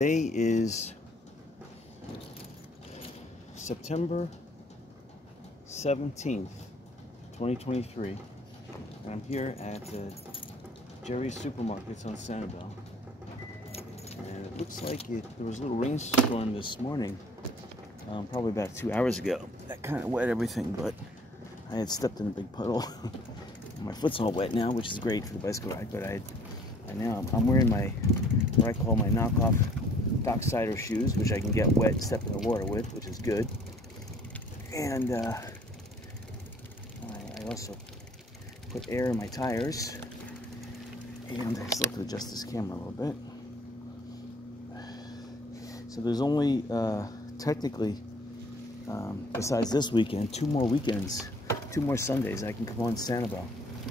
Today is September 17th, 2023, and I'm here at Jerry's Supermarkets on Sanibel. And it looks like there was a little rainstorm this morning, probably about 2 hours ago. That kind of wet everything, but I had stepped in a big puddle. My foot's all wet now, which is great for the bicycle ride, but I'm wearing what I call my knockoff Docksider shoes, which I can get wet and step in the water with, which is good. And I also put air in my tires, and I still have to adjust this camera a little bit. So there's only technically, besides this weekend, 2 more Sundays I can come on Sanibel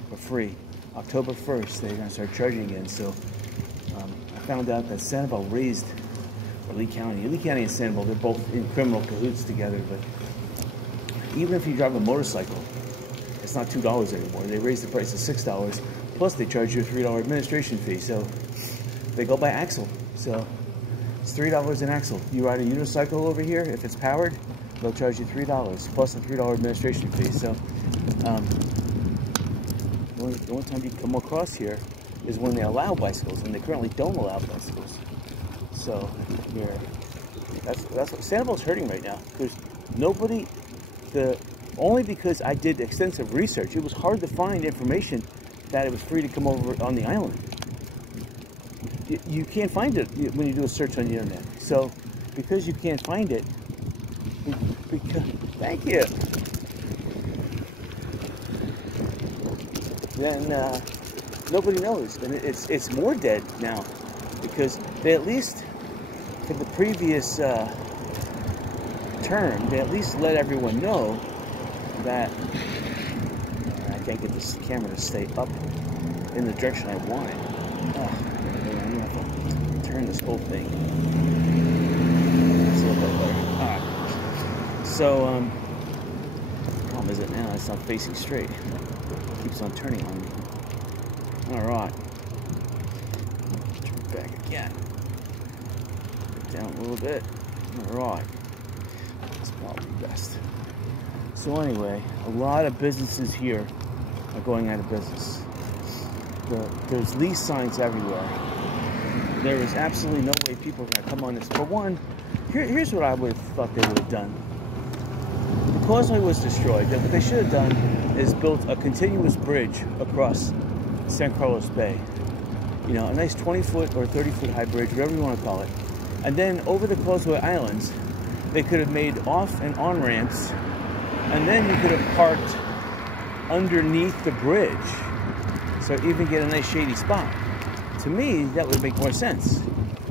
for free. October 1st, they're going to start charging again. So I found out that Sanibel raised, or Lee County and Sanibel, they're both in criminal cahoots together, but even if you drive a motorcycle, it's not $2 anymore. They raised the price to $6, plus they charge you a $3 administration fee. So they go by axle. So it's $3 an axle. You ride a unicycle over here, if it's powered, they'll charge you $3, plus a $3 administration fee. So the only time you come across here is when they allow bicycles, and they currently don't allow bicycles. So here, that's what Sanibel's hurting right now. There's nobody. Only because I did extensive research, it was hard to find information that it was free to come over on the island. You can't find it when you do a search on the internet. So because you can't find it, thank you. Then nobody knows, and it's more dead now, because they at least, for the previous term, they at least let everyone know that I can't get this camera to stay up in the direction I want it. I'm gonna have to turn this whole thing. That's a little bit better. All right. So the problem is that now it's not facing straight. It keeps on turning on me. All right. Turn back again. Down a little bit. All right. That's probably best. So anyway, a lot of businesses here are going out of business. There's lease signs everywhere. There is absolutely no way people are going to come on this. For one, here's what I would have thought they would have done. The causeway was destroyed. What they should have done is built a continuous bridge across San Carlos Bay. You know, a nice 20-foot or 30-foot high bridge, whatever you want to call it. And then over the Causeway Islands, they could have made off and on ramps, and then you could have parked underneath the bridge, so even get a nice shady spot. To me, that would make more sense.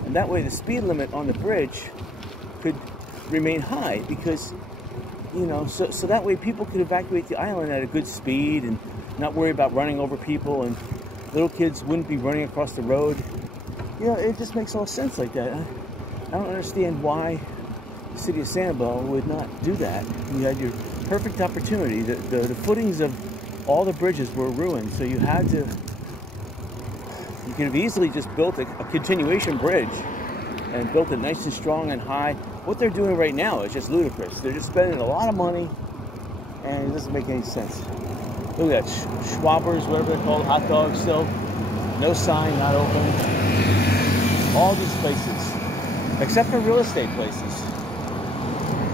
And that way the speed limit on the bridge could remain high, because, you know, so that way people could evacuate the island at a good speed and not worry about running over people, and little kids wouldn't be running across the road. You know, it just makes all sense like that. I don't understand why the city of Sanibel would not do that. You had your perfect opportunity. The footings of all the bridges were ruined, so you could have easily just built a continuation bridge and built it nice and strong and high. What they're doing right now is just ludicrous. They're just spending a lot of money, and it doesn't make any sense. Look at that, Schwabbers, whatever they're called, hot dogs still. No sign, not open. All these places, except for real estate places.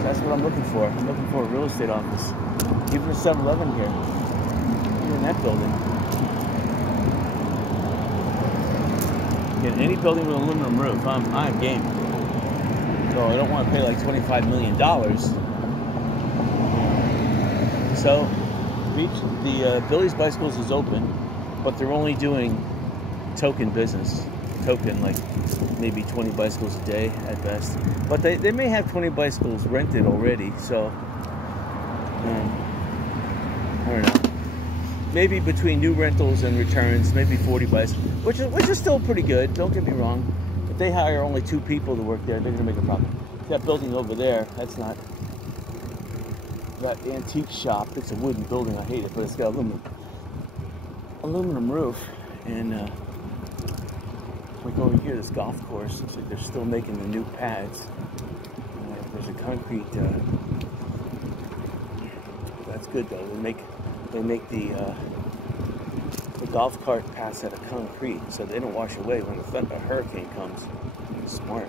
That's what I'm looking for. I'm looking for a real estate office. Even a 7-Eleven here. Even in that building. In any building with an aluminum roof, I'm game. So I don't want to pay like $25 million. So the Billy's Bicycles is open, but they're only doing token business. Token, like maybe 20 bicycles a day at best. But they may have 20 bicycles rented already, so I don't know. Maybe between new rentals and returns, maybe 40 bicycles, which is still pretty good, don't get me wrong. But they hire only 2 people to work there, they're gonna make a profit. That building over there, that's not that antique shop. It's a wooden building, I hate it, but it's got aluminum roof, and Like over here, this golf course, looks like they're still making the new pads. There's a concrete. That's good though. They make the golf cart paths out of concrete, so they don't wash away when a hurricane comes. Smart.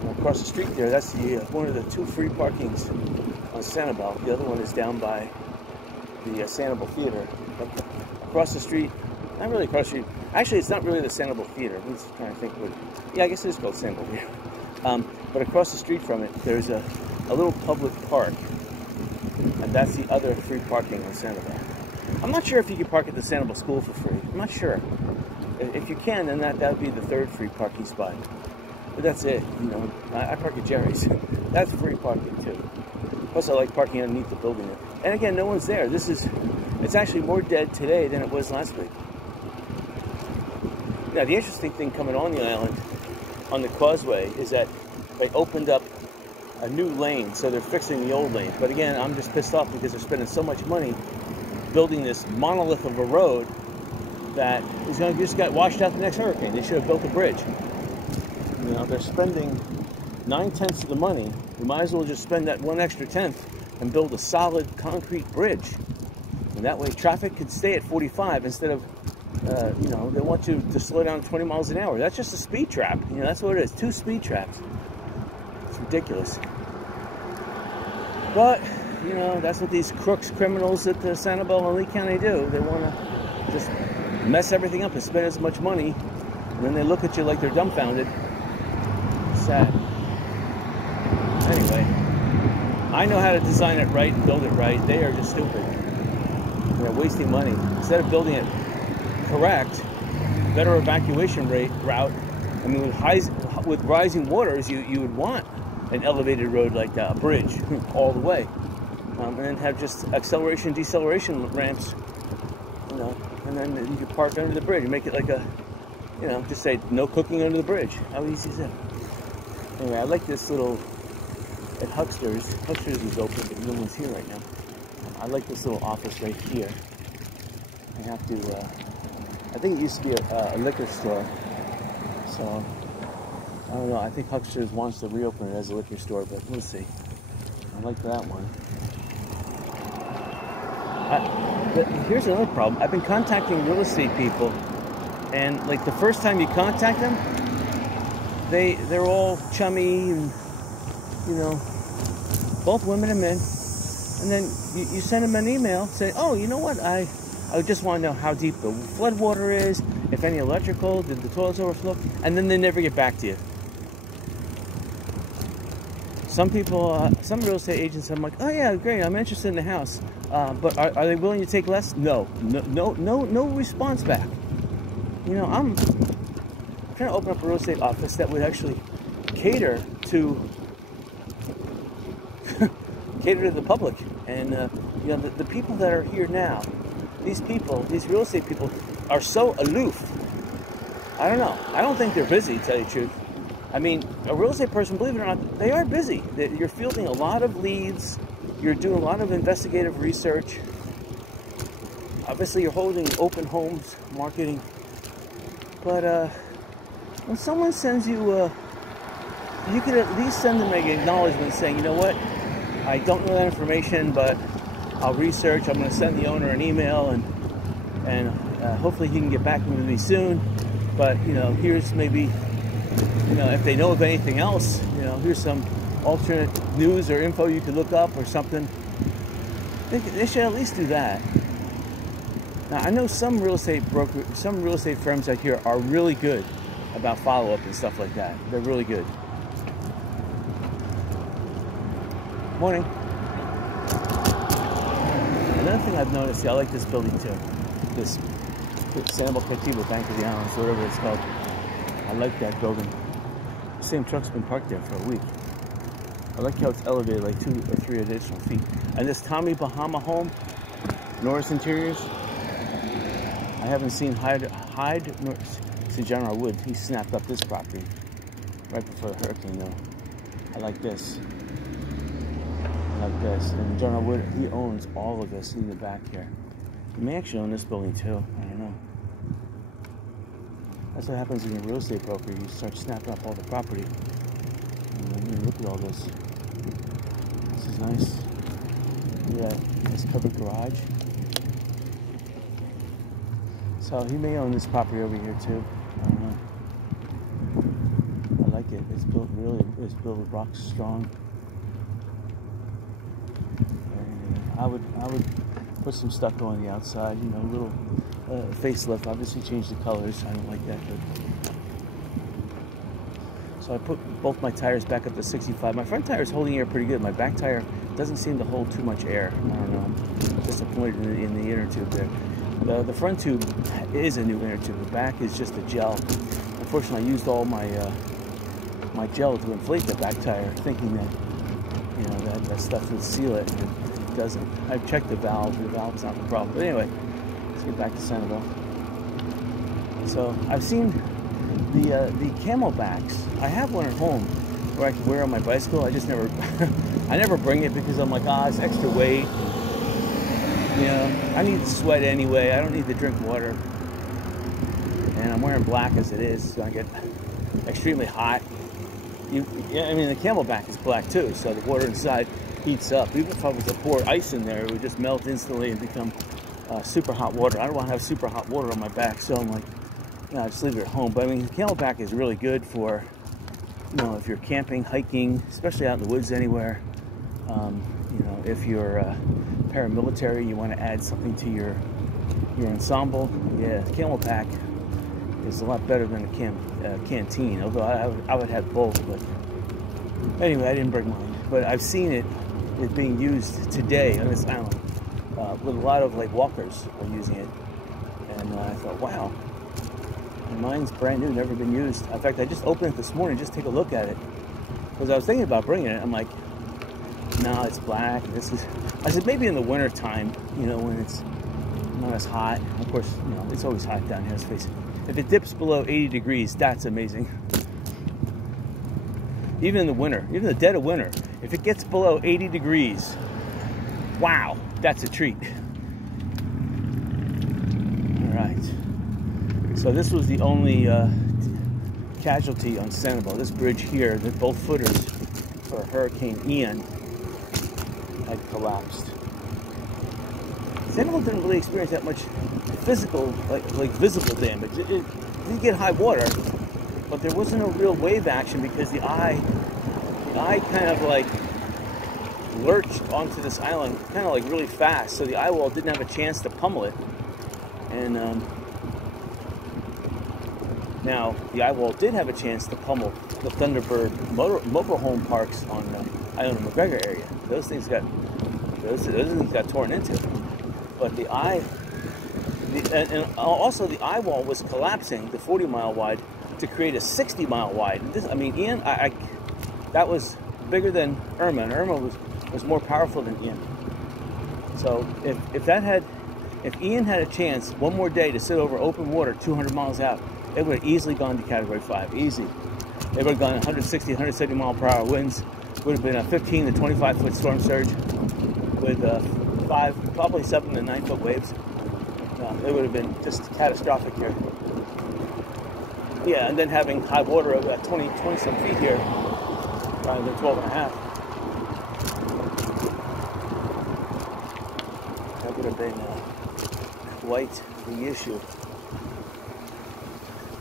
And across the street there, that's the one of the 2 free parkings on Sanibel. The other one is down by the Sanibel Theater. Across the street, not really across the street. Actually, it's not really the Sanibel Theater. I'm just trying to think what. Yeah, I guess it is called Sanibel Theater. But across the street from it, there's a little public park, and that's the other free parking on Sanibel. I'm not sure if you can park at the Sanibel School for free. I'm not sure. If you can, then that would be the 3rd free parking spot. But that's it. You know, I park at Jerry's. That's free parking too. Plus, I like parking underneath the building. And again, no one's there. It's actually more dead today than it was last week. Now, the interesting thing coming on the island, on the causeway, is that they opened up a new lane, so they're fixing the old lane. But again, I'm just pissed off because they're spending so much money building this monolith of a road that is going to just get washed out the next hurricane. They should have built a bridge. You know, they're spending 9/10 of the money. We might as well just spend that 1 extra tenth and build a solid concrete bridge. And that way traffic could stay at 45 instead of, you know, they want you to slow down 20 miles an hour. That's just a speed trap. You know, that's what it is. 2 speed traps. It's ridiculous. But, you know, that's what these crooks, criminals at the Sanibel and Lee County do. They want to just mess everything up and spend as much money, and then they look at you like they're dumbfounded. Sad. Anyway, I know how to design it right and build it right. They are just stupid. They're wasting money. Instead of building it correct, better evacuation route. I mean, with rising waters, you would want an elevated road like that, a bridge all the way, and then have just acceleration, deceleration ramps, you know, and then you could park under the bridge and make it like a, you know, just say no cooking under the bridge. How easy is that? Anyway, I like this little, at Huckster's. Huckster's is open, but no one's here right now. I like this little office right here. I have to, I think it used to be a liquor store, so I don't know. I think Huckster's wants to reopen it as a liquor store, but we'll see. I like that one. But here's another problem. I've been contacting real estate people, and like the first time you contact them, they're all chummy and, you know, both women and men. And then you send them an email saying, oh, you know what, I just want to know how deep the flood water is, if any electrical, did the toilets overflow, and then they never get back to you. Some people, some real estate agents, I'm like, oh yeah, great, I'm interested in the house, but are they willing to take less? No response back. You know, I'm trying to open up a real estate office that would actually cater to the public, and you know, the people that are here now, these real estate people are so aloof. I don't know. I don't think they're busy, to tell you the truth. I mean, a real estate person, believe it or not, they are busy. You're fielding a lot of leads. You're doing a lot of investigative research. Obviously, you're holding open homes marketing. But when someone sends you, you could at least send them an acknowledgement saying, you know what, I don't know that information, but I'll research. I'm going to send the owner an email, and hopefully he can get back with me soon. But, you know, here's maybe, you know, if they know of anything else, you know, here's some alternate news or info you could look up or something. They should at least do that. Now, I know some real estate firms out here are really good about follow-up and stuff like that. They're really good. Morning. Another thing I've noticed, I like this building too. This Sanibel Creativo Bank of the Islands, whatever it's called. I like that building. The same truck's been parked there for a week. I like how it's elevated like 2 or 3 additional feet. And this Tommy Bahama home, Norris Interiors, I haven't seen Hyde see General Wood. He snapped up this property right before the hurricane though. I like this. Like this, and General Wood, he owns all of this in the back here. He may actually own this building too. I don't know. That's what happens when you're a real estate broker. You start snapping up all the property. And look at all this. This is nice. Look at that. Nice covered garage. So he may own this property over here too. I don't know. I like it. It's built with rock strong. And I would put some stucco on the outside. You know, a little facelift. Obviously change the colors. I don't like that. But so I put both my tires back up to 65. My front tire is holding air pretty good. My back tire doesn't seem to hold too much air. I don't know. I'm disappointed in the inner tube there. The front tube is a new inner tube. The back is just a gel. Unfortunately, I used all my my gel to inflate the back tire, thinking that, you know, that stuff would seal it, and it doesn't. I've checked the valve. The valve's not the problem. But anyway, let's get back to Sanibel. So I've seen the camelbacks. I have one at home where I can wear on my bicycle. I just never I never bring it because I'm like, it's extra weight. You know, I need to sweat anyway. I don't need to drink water. And I'm wearing black as it is, so I get extremely hot. I mean, the camelback is black too, so the water inside heats up. Even if I was to pour ice in there, it would just melt instantly and become super hot water. I don't want to have super hot water on my back, so I'm like, I just leave it at home. But I mean, the camelback is really good for, you know, if you're camping, hiking, especially out in the woods anywhere. You know, if you're paramilitary, you want to add something to your ensemble. Yeah, camelback is a lot better than a canteen. Although I would have both. But anyway, I didn't bring mine. But I've seen it being used today on this island with a lot of like walkers are using it, and I thought, wow. And mine's brand new, never been used. In fact, I just opened it this morning, just take a look at it, because I was thinking about bringing it. I'm like, no, it's black. I said maybe in the winter time, you know, when it's not as hot. Of course, you know, it's always hot down here, let's face it. If it dips below 80 degrees, that's amazing. Even in the winter, even the dead of winter, if it gets below 80 degrees, wow, that's a treat. All right. So this was the only casualty on Sanibel. This bridge here, that both footers for Hurricane Ian had collapsed. Sanibel didn't really experience that much physical, like visible damage. It did get high water, but there wasn't a real wave action because the eye kind of like lurched onto this island kind of like really fast, so the eye wall didn't have a chance to pummel it. And now the eye wall did have a chance to pummel the Thunderbird mobile home parks on Iona McGregor area. Those things got torn into. But the eye, and also the eye wall was collapsing to 40-mile wide to create a 60-mile wide. And this, I mean, Ian, that was bigger than Irma, and Irma was more powerful than Ian. So if Ian had a chance one more day to sit over open water 200 miles out, it would have easily gone to Category 5, easy. It would have gone 160, 170 mile per hour winds. Would have been a 15 to 25 foot storm surge with 5, probably 7 to 9 foot waves. It would have been just catastrophic here. Yeah, and then having high water of 20 some feet here, rather than 12 and a half. That would have been quite the issue.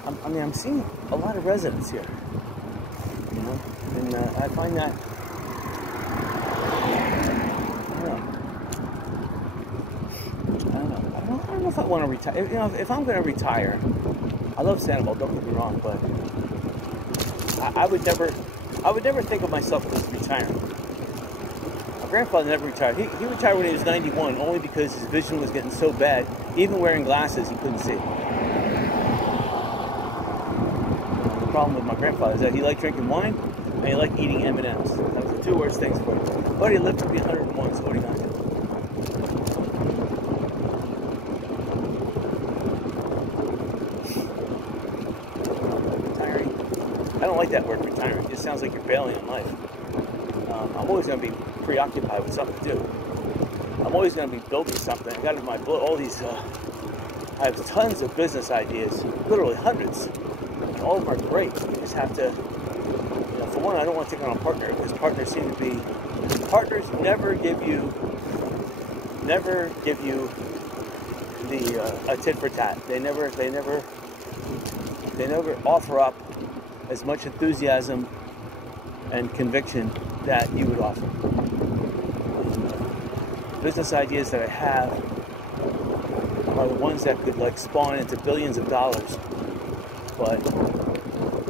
I mean, I'm seeing a lot of residents here, you know, and I find that, I don't know if I want to retire. You know, if I'm going to retire, I love Sanibel, don't get me wrong, but I would never think of myself as retiring. My grandfather never retired. He retired when he was 91, only because his vision was getting so bad, even wearing glasses, he couldn't see. The problem with my grandfather is that he liked drinking wine and he liked eating M&Ms. That was the two worst things for him. But he lived to be 101, so what are you going to do? Retiring? I don't like that word, retiring. It just sounds like you're bailing on life. I'm always going to be preoccupied with something to do. I'm always going to be building something. I got all these, I have tons of business ideas, literally hundreds. all of them are great. You just have to, you know, for one, I don't want to take on a partner because partners seem to be, partners never give you the a tit for tat. They never offer up as much enthusiasm and conviction that you would offer. Business ideas that I have are the ones that could like spawn into billions of dollars, but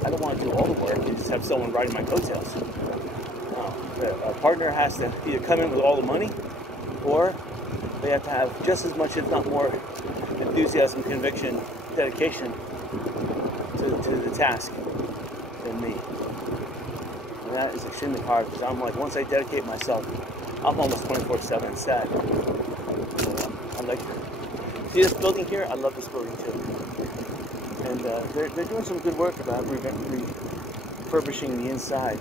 I don't want to do all the work and just have someone riding my coattails. No, a partner has to either come in with all the money, or they have to have just as much, if not more, enthusiasm, conviction, dedication to the task than me. And that is extremely hard because I'm like, once I dedicate myself, I'm almost 24/7 sad. I like, see this building here? I love this building too. And they're doing some good work about refurbishing the inside.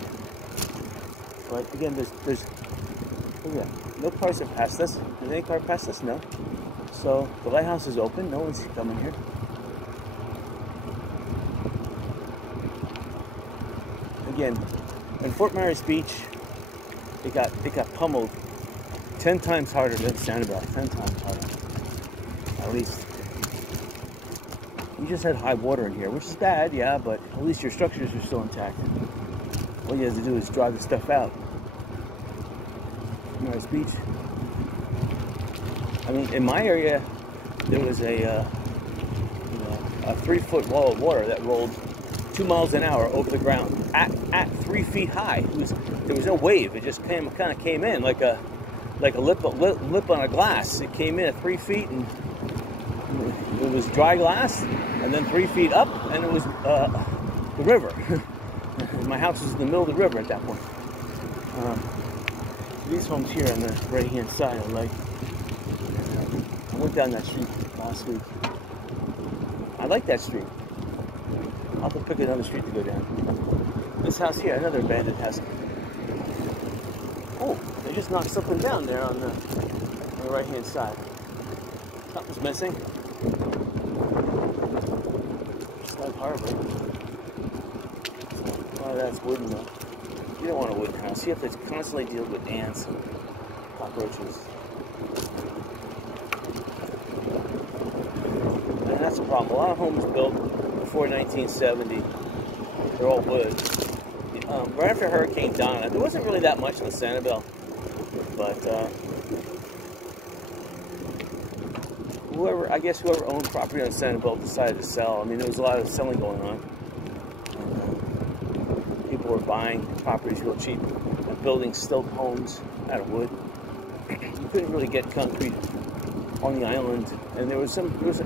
But again, there's look at that. No cars have passed us. Did any car pass us? No. So the lighthouse is open. No one's coming here. Again, in Fort Myers Beach, it got pummeled 10 times harder than Sanibel. 10 times harder, at least. You just had high water in here, which is bad, yeah, but at least your structures are still intact. All you have to do is drive the stuff out. Myers Beach. I mean, in my area, there was a 3-foot wall of water that rolled 2 miles an hour over the ground at 3 feet high. There was no wave. It just kind of came in like a lip on a glass. It came in at 3 feet, and it was dry glass, and then 3 feet up, and it was the river. My house was in the middle of the river at that point. These homes here on the right-hand side are like, I went down that street last week. I like that street. I'll have to pick another street to go down. This house here, another abandoned house. Oh, they just knocked something down there on the right-hand side. Something's missing. Slug Harbor. Oh, that's wooden though. You don't want a wooden house. You have to constantly deal with ants and cockroaches. And that's a problem. A lot of homes built before 1970, they're all wood. Right after Hurricane Donna, there wasn't really that much in the Sanibel, but whoever owned property on Sanibel decided to sell. I mean, there was a lot of selling going on. People were buying properties real cheap and building stilt homes out of wood. You couldn't really get concrete on the island, and there was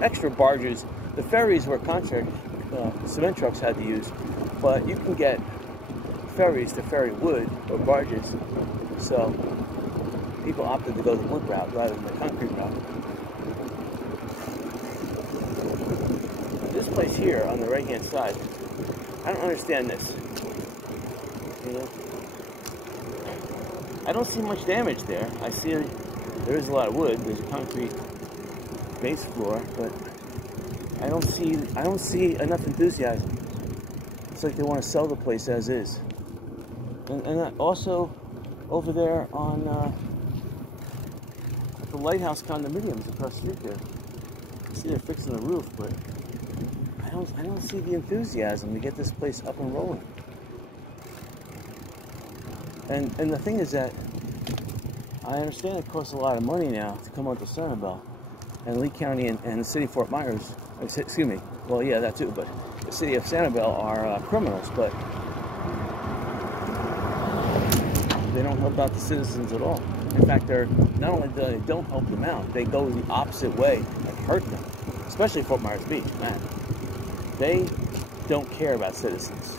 extra barges. The ferries were contract cement trucks had to use, but you can get ferries to ferry wood or barges. So people opted to go the wood route rather than the concrete route. This place here on the right-hand side, I don't understand this. You know, I don't see much damage there. I see there is a lot of wood. There's a concrete base floor, but I don't see enough enthusiasm. It's like they want to sell the place as is. And also over there on the Lighthouse condominiums across the street there. I see they're fixing the roof, but I don't see the enthusiasm to get this place up and rolling. And the thing is that I understand it costs a lot of money now to come onto Sanibel, and Lee County and the city of Fort Myers, excuse me, well, yeah, that too, but the city of Sanibel are criminals, but they don't help out the citizens at all. In fact, not only do they don't help them out, they go the opposite way and hurt them, especially Fort Myers Beach, man. They don't care about citizens.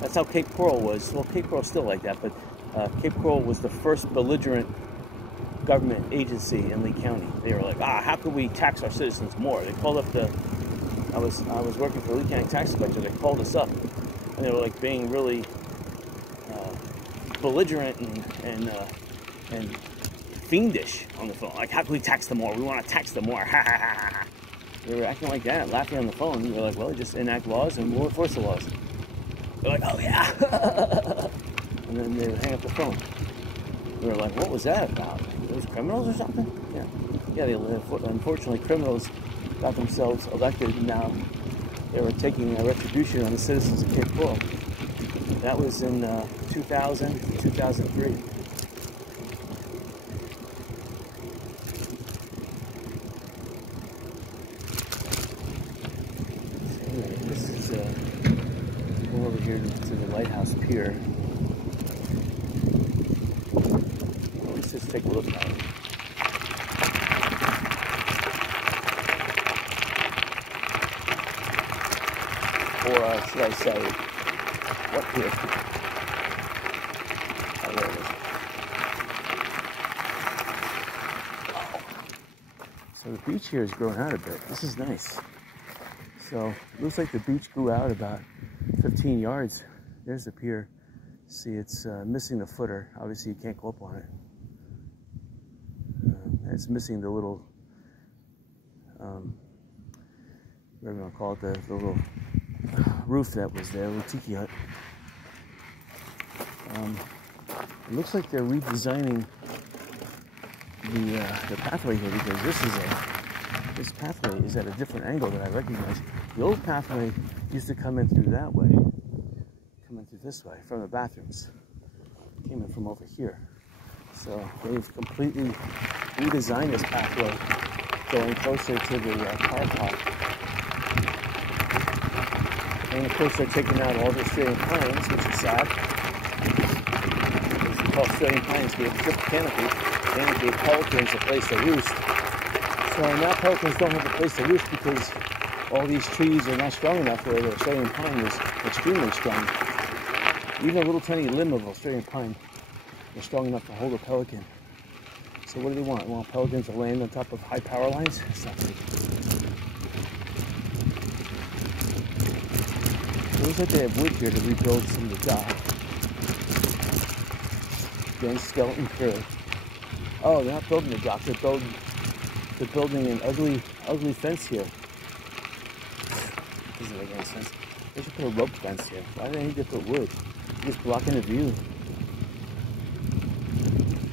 That's how Cape Coral was. Well, Cape Coral's still like that, but Cape Coral was the first belligerent government agency in Lee County. They were like, how can we tax our citizens more? They called up I was working for Lee County Tax Inspector. They called us up, and they were like being really belligerent and fiendish on the phone. Like, how can we tax them more? We want to tax them more. Ha ha ha ha. They were acting like that, laughing on the phone. They're like, well, just enact laws and we'll enforce the laws. They're like, oh yeah! And then they would hang up the phone. We were like, what was that about? Those criminals or something? Yeah, unfortunately, criminals got themselves elected, and now they were taking a retribution on the citizens of Cape Coral. That was in 2000, 2003. So anyway, this is going over here to the lighthouse pier. Well, let's just take a look at it. Or should I say, what pier? Oh, there it is. So the beach here has grown out a bit. This is nice. So it looks like the beach grew out about 15 yards. There's the pier. See, it's missing the footer. Obviously, you can't go up on it. It's missing the little, whatever you want to call it, the little roof that was there, a little tiki hut. It looks like they're redesigning the pathway here, because this pathway is at a different angle that I recognize. The old pathway used to come in through that way, come in through this way from the bathrooms. It came in from over here. So they've completely redesigned this pathway, going closer to the car park. And of course, they're taking out all the Australian pines, which is sad. It's called Australian pines gave triple canopy, and it gave pelicans a place to roost. So now pelicans don't have a place to roost because all these trees are not strong enough, where the Australian pine is extremely strong. Even a little tiny limb of Australian pine is strong enough to hold a pelican. So what do they want? They want pelicans to land on top of high power lines? That's not good. It looks like they have wood here to rebuild some of the dock. Again, skeleton crew. Oh, they're not building the dock. They're building an ugly fence here. Doesn't make any sense. They should put a rope fence here. Why do they need to put wood? It's just blocking the view.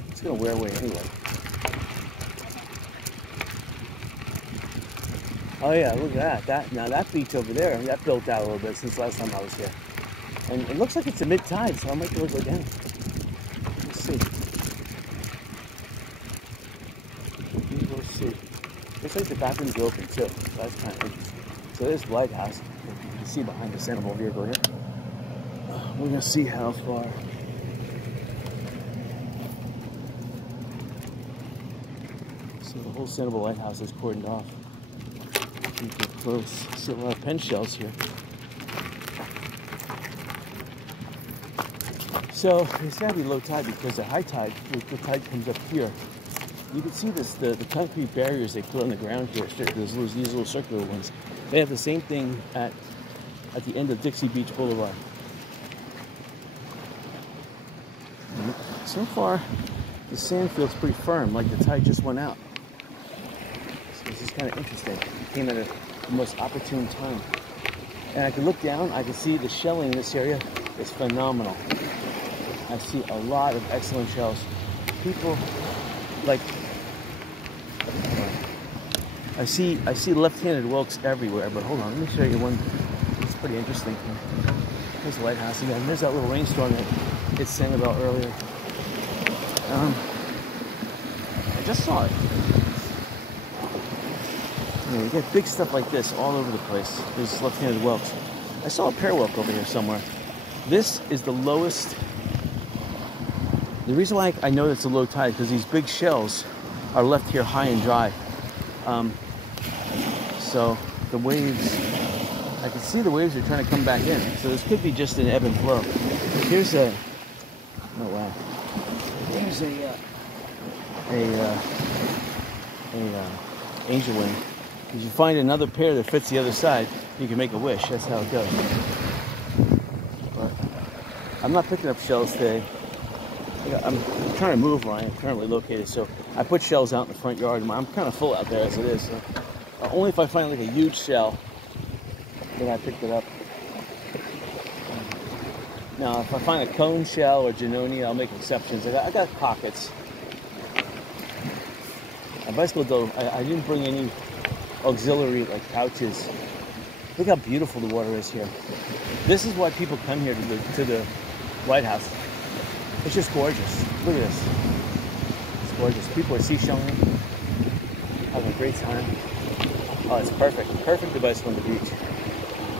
It's gonna wear away anyway. Oh yeah, look at that. Now that beach over there, that built out a little bit since last time I was here. And it looks like it's a mid-tide, so I might be able to go down. Let's see. We'll see. Looks like the bathrooms are open too. So that's kind of interesting. So there's the lighthouse. You can see behind the Sanibel vehicle here. We're gonna see how far. So the whole Sanibel lighthouse is cordoned off. You can close. See a lot of pen shells here. So it's gotta be low tide, because at high tide, the tide comes up here. You can see this, the concrete barriers they put on the ground here, these little circular ones. They have the same thing at the end of Dixie Beach Boulevard. And so far, the sand feels pretty firm, like the tide just went out. So this is kind of interesting. It came at the most opportune time. And I can look down, I can see the shelling in this area is phenomenal. I see a lot of excellent shells. People, like, I see left-handed whelks everywhere, but hold on, let me show you one that's pretty interesting. There's the lighthouse again. There's that little rainstorm that hit Sanibel earlier. I just saw it. You know, you get big stuff like this all over the place. There's left-handed whelks. I saw a pear whelk over here somewhere. This is the lowest. The reason why I know it's a low tide, because these big shells are left here high and dry. So the waves, I can see the waves are trying to come back in. So this could be just an ebb and flow. Here's a, oh wow. Here's a angel wing. If you find another pair that fits the other side, you can make a wish. That's how it goes. But I'm not picking up shells today. I'm trying to move where I am currently located, so I put shells out in the front yard. I'm kind of full out there as it is. So. Oh, Only if I find like a huge shell, then I picked it up. Now, if I find a cone shell or Janoni, I'll make exceptions. I got pockets. My bicycle, though, I didn't bring any auxiliary like pouches. Look how beautiful the water is here. This is why people come here to the lighthouse. It's just gorgeous. Look at this. It's gorgeous. People are seashelling, having a great time. Oh, it's perfect. Perfect to bicycle on the beach.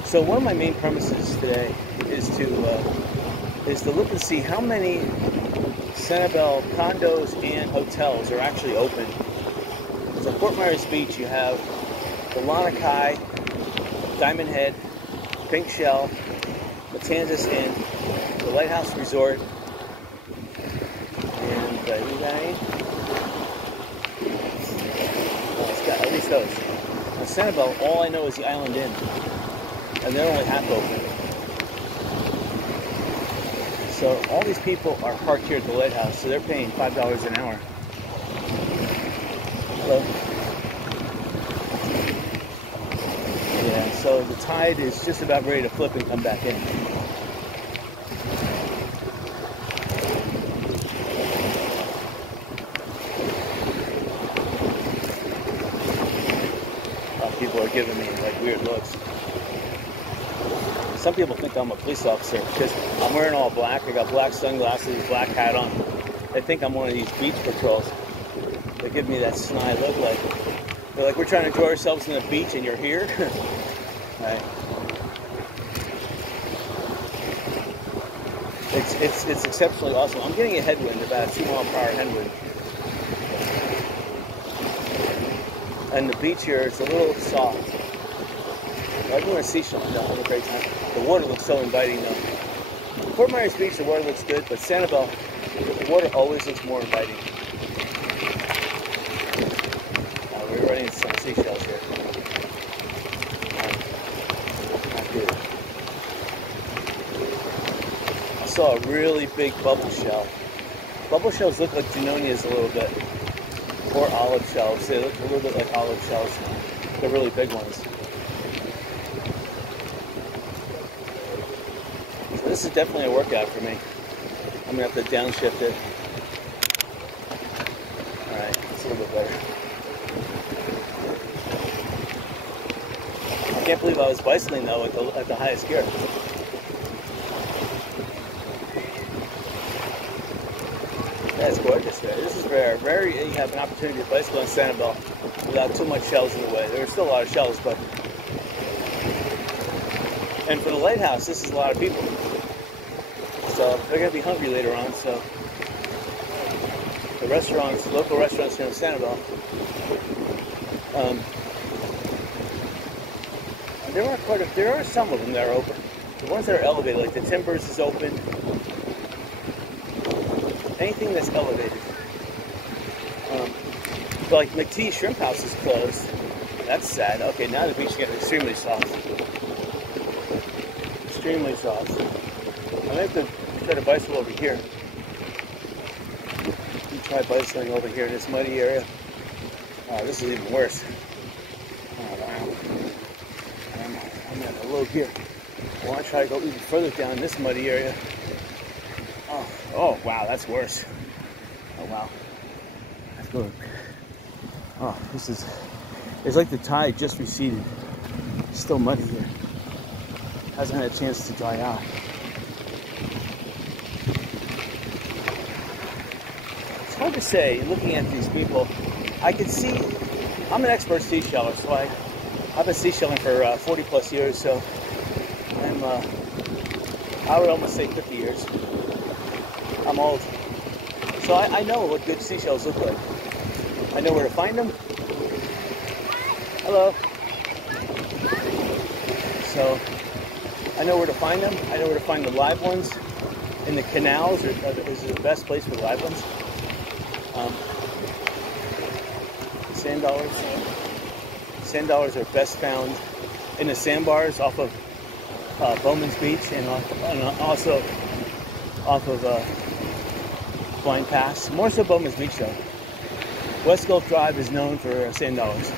So one of my main premises today is to look and see how many Sanibel condos and hotels are actually open. So Fort Myers Beach, you have the Lanakai, Diamond Head, Pink Shell, Matanzas Inn, the Lighthouse Resort, and you got any? Oh, it's got at least those. Now Sanibel, all I know is the Island Inn, and they're only half open. So all these people are parked here at the lighthouse, so they're paying $5 an hour. So, yeah, so the tide is just about ready to flip and come back in. People are giving me like weird looks. Some people think I'm a police officer because I'm wearing all black. I got black sunglasses, black hat on. They think I'm one of these beach patrols. They give me that snide look, like they're like, we're trying to enjoy ourselves on the beach and you're here. Right. It's exceptionally awesome. I'm getting a headwind, about a 2-mile-per-hour headwind. And the beach here is a little soft. I do want to seashell. No, have a great time. The water looks so inviting though. Fort Myers Beach, the water looks good, but Sanibel, the water always looks more inviting. We're running into some seashells here. Not good. I saw a really big bubble shell. Bubble shells look like Janonias a little bit. Or olive shells. They look a little bit like olive shells. They're really big ones. So this is definitely a workout for me. I'm going to have to downshift it. Alright, it's a little bit better. I can't believe I was bicycling though at the highest gear. That's gorgeous there. This is rare. Rare you have an opportunity to bicycle on Sanibel without too much shells in the way. There are still a lot of shells, but... And for the lighthouse, this is a lot of people. So they're going to be hungry later on, so... The restaurants, local restaurants here in Sanibel, there are some of them that are open. The ones that are elevated, like the Timbers is open. Anything that's elevated. But like McTee's Shrimp House is closed. That's sad. Okay, now the beach is getting extremely soft. Extremely soft. I have to try to bicycle over here. Try bicycling over here in this muddy area. This is even worse. Oh, wow. I'm at a low gear. I want to try to go even further down this muddy area. Oh, wow, that's worse. Oh, wow. That's good. Oh, this is... It's like the tide just receded. It's still muddy here. Hasn't had a chance to dry out. It's hard to say, looking at these people. I can see... I'm an expert seasheller, so I've been seashelling for 40 plus years, so I would almost say 50 years. I'm old. So I know what good seashells look like. I know where to find them. Hello. So I know where to find them. I know where to find the live ones. In the canals is the best place for live ones. Sand dollars. Sand dollars are best found in the sandbars off of Bowman's Beach and also off of Blind Pass. More so Bowman's Beach though. West Gulf Drive is known for sand dollars.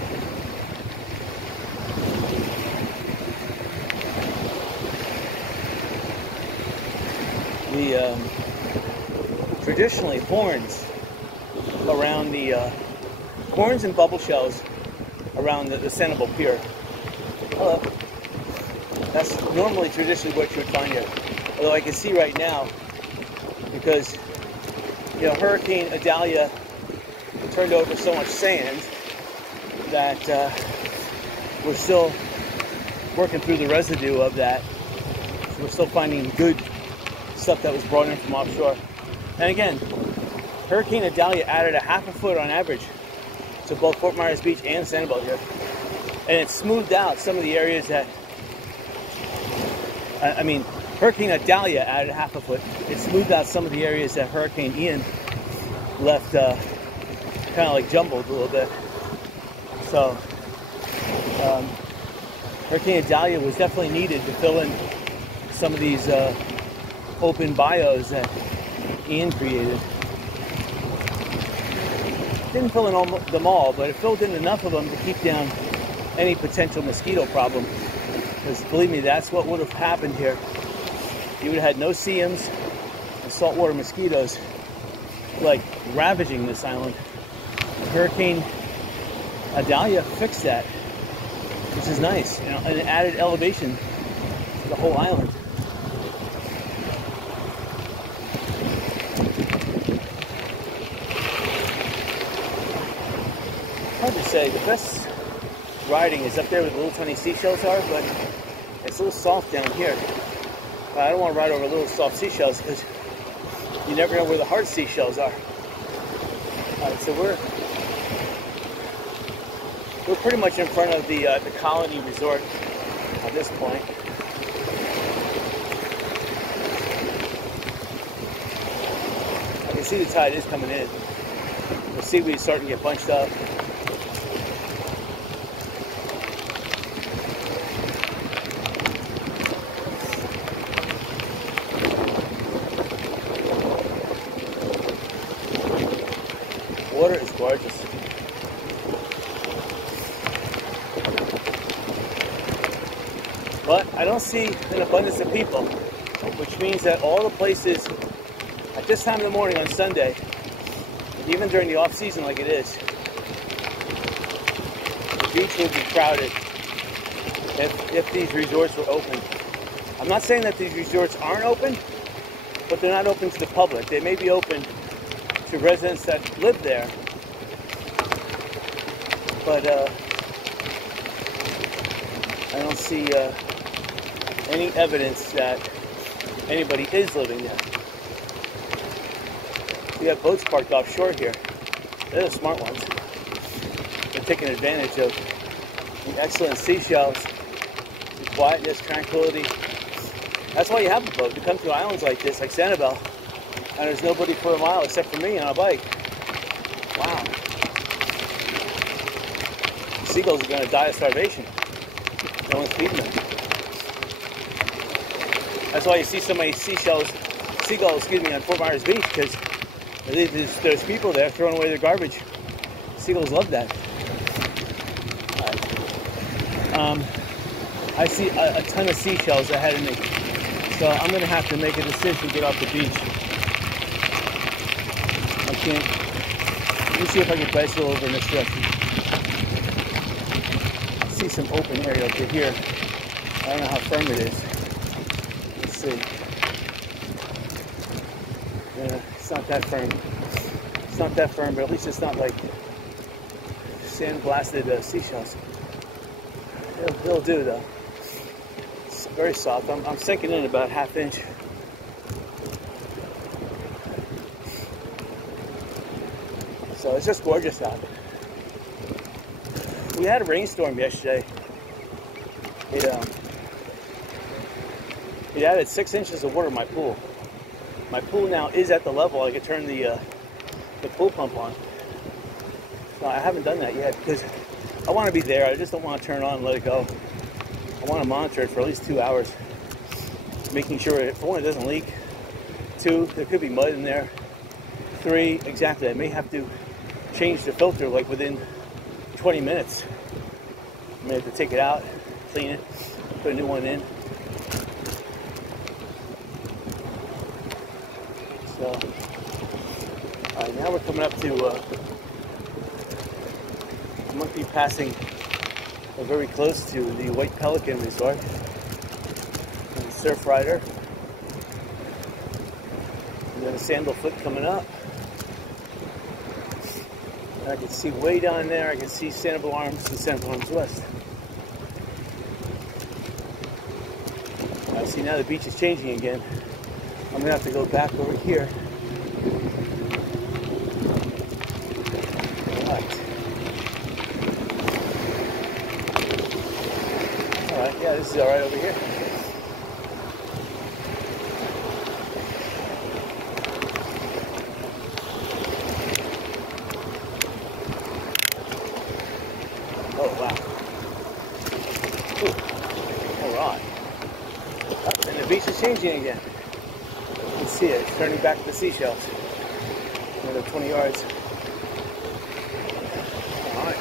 the traditionally horns around the horns and bubble shells around the Sanibel Pier. Hello. That's normally traditionally what you would find here. Although I can see right now, because Hurricane Idalia turned over so much sand that we're still working through the residue of that. So we're still finding good stuff that was brought in from offshore. And again, Hurricane Idalia added a half a foot on average to both Fort Myers Beach and Sanibel here. And it smoothed out some of the areas that, Hurricane Idalia added half a foot. It smoothed out some of the areas that Hurricane Ian left kind of like jumbled a little bit. So Hurricane Idalia was definitely needed to fill in some of these open bios that Ian created. Didn't fill in them all, but it filled in enough of them to keep down any potential mosquito problem. Because believe me, that's what would have happened here. You would have had no CMs and saltwater mosquitoes like ravaging this island. Hurricane Idalia fixed that, which is nice, and it added elevation to the whole island. Hard to say. The best riding is up there where the little tiny seashells are, but it's a little soft down here. I don't want to ride over little soft seashells because you never know where the hard seashells are. Alright, so we're pretty much in front of the Colony Resort at this point. I can see the tide is coming in. The seaweed's starting to get bunched up. Water is gorgeous. But I don't see an abundance of people, which means that all the places at this time of the morning on Sunday, even during the off season like it is, the beach would be crowded if these resorts were open. I'm not saying that these resorts aren't open, but they're not open to the public. They may be open to residents that live there, but I don't see any evidence that anybody is living there. We have boats parked offshore here. They're the smart ones. They're taking advantage of the excellent seashells, the quietness, tranquility. That's why you have a boat, to come to islands like this, like Sanibel, and there's nobody for a mile except for me on a bike. Wow. Seagulls are going to die of starvation. No one's feeding them. That's why you see so many seagulls, on Fort Myers Beach, because there's people there throwing away their garbage. Seagulls love that. I see a ton of seashells ahead of me, so I'm going to have to make a decision to get off the beach. I can't. Let me see if I can bicycle over in this direction. I see some open area over here. I don't know how firm it is. Let's see. Yeah, it's not that firm. It's not that firm, but at least it's not like sand-blasted seashells. It'll do though. It's very soft. I'm sinking in about ½ inch. So it's just gorgeous out. We had a rainstorm yesterday. It added 6 inches of water in my pool. My pool now is at the level I could turn the pool pump on. No, I haven't done that yet because I want to be there. I just don't want to turn it on and let it go. I want to monitor it for at least 2 hours, making sure, for one, it doesn't leak. 2, there could be mud in there. 3, exactly, I may have to change the filter like within 20 minutes. I may have to take it out, clean it, put a new one in. So, all right, now we're coming up to, I might be passing very close to the White Pelican Resort and the Surf Rider. And then a Sandalfoot coming up. And I can see way down there, I can see Sanibel Arms and Sanibel Arms West. I see now the beach is changing again. I'm gonna have to go back over here. Alright, yeah, this is alright over here. Oh, wow. Alright. Oh, and the beach is changing again. You can see it, it's turning back to the seashells. Another 20 yards. Alright.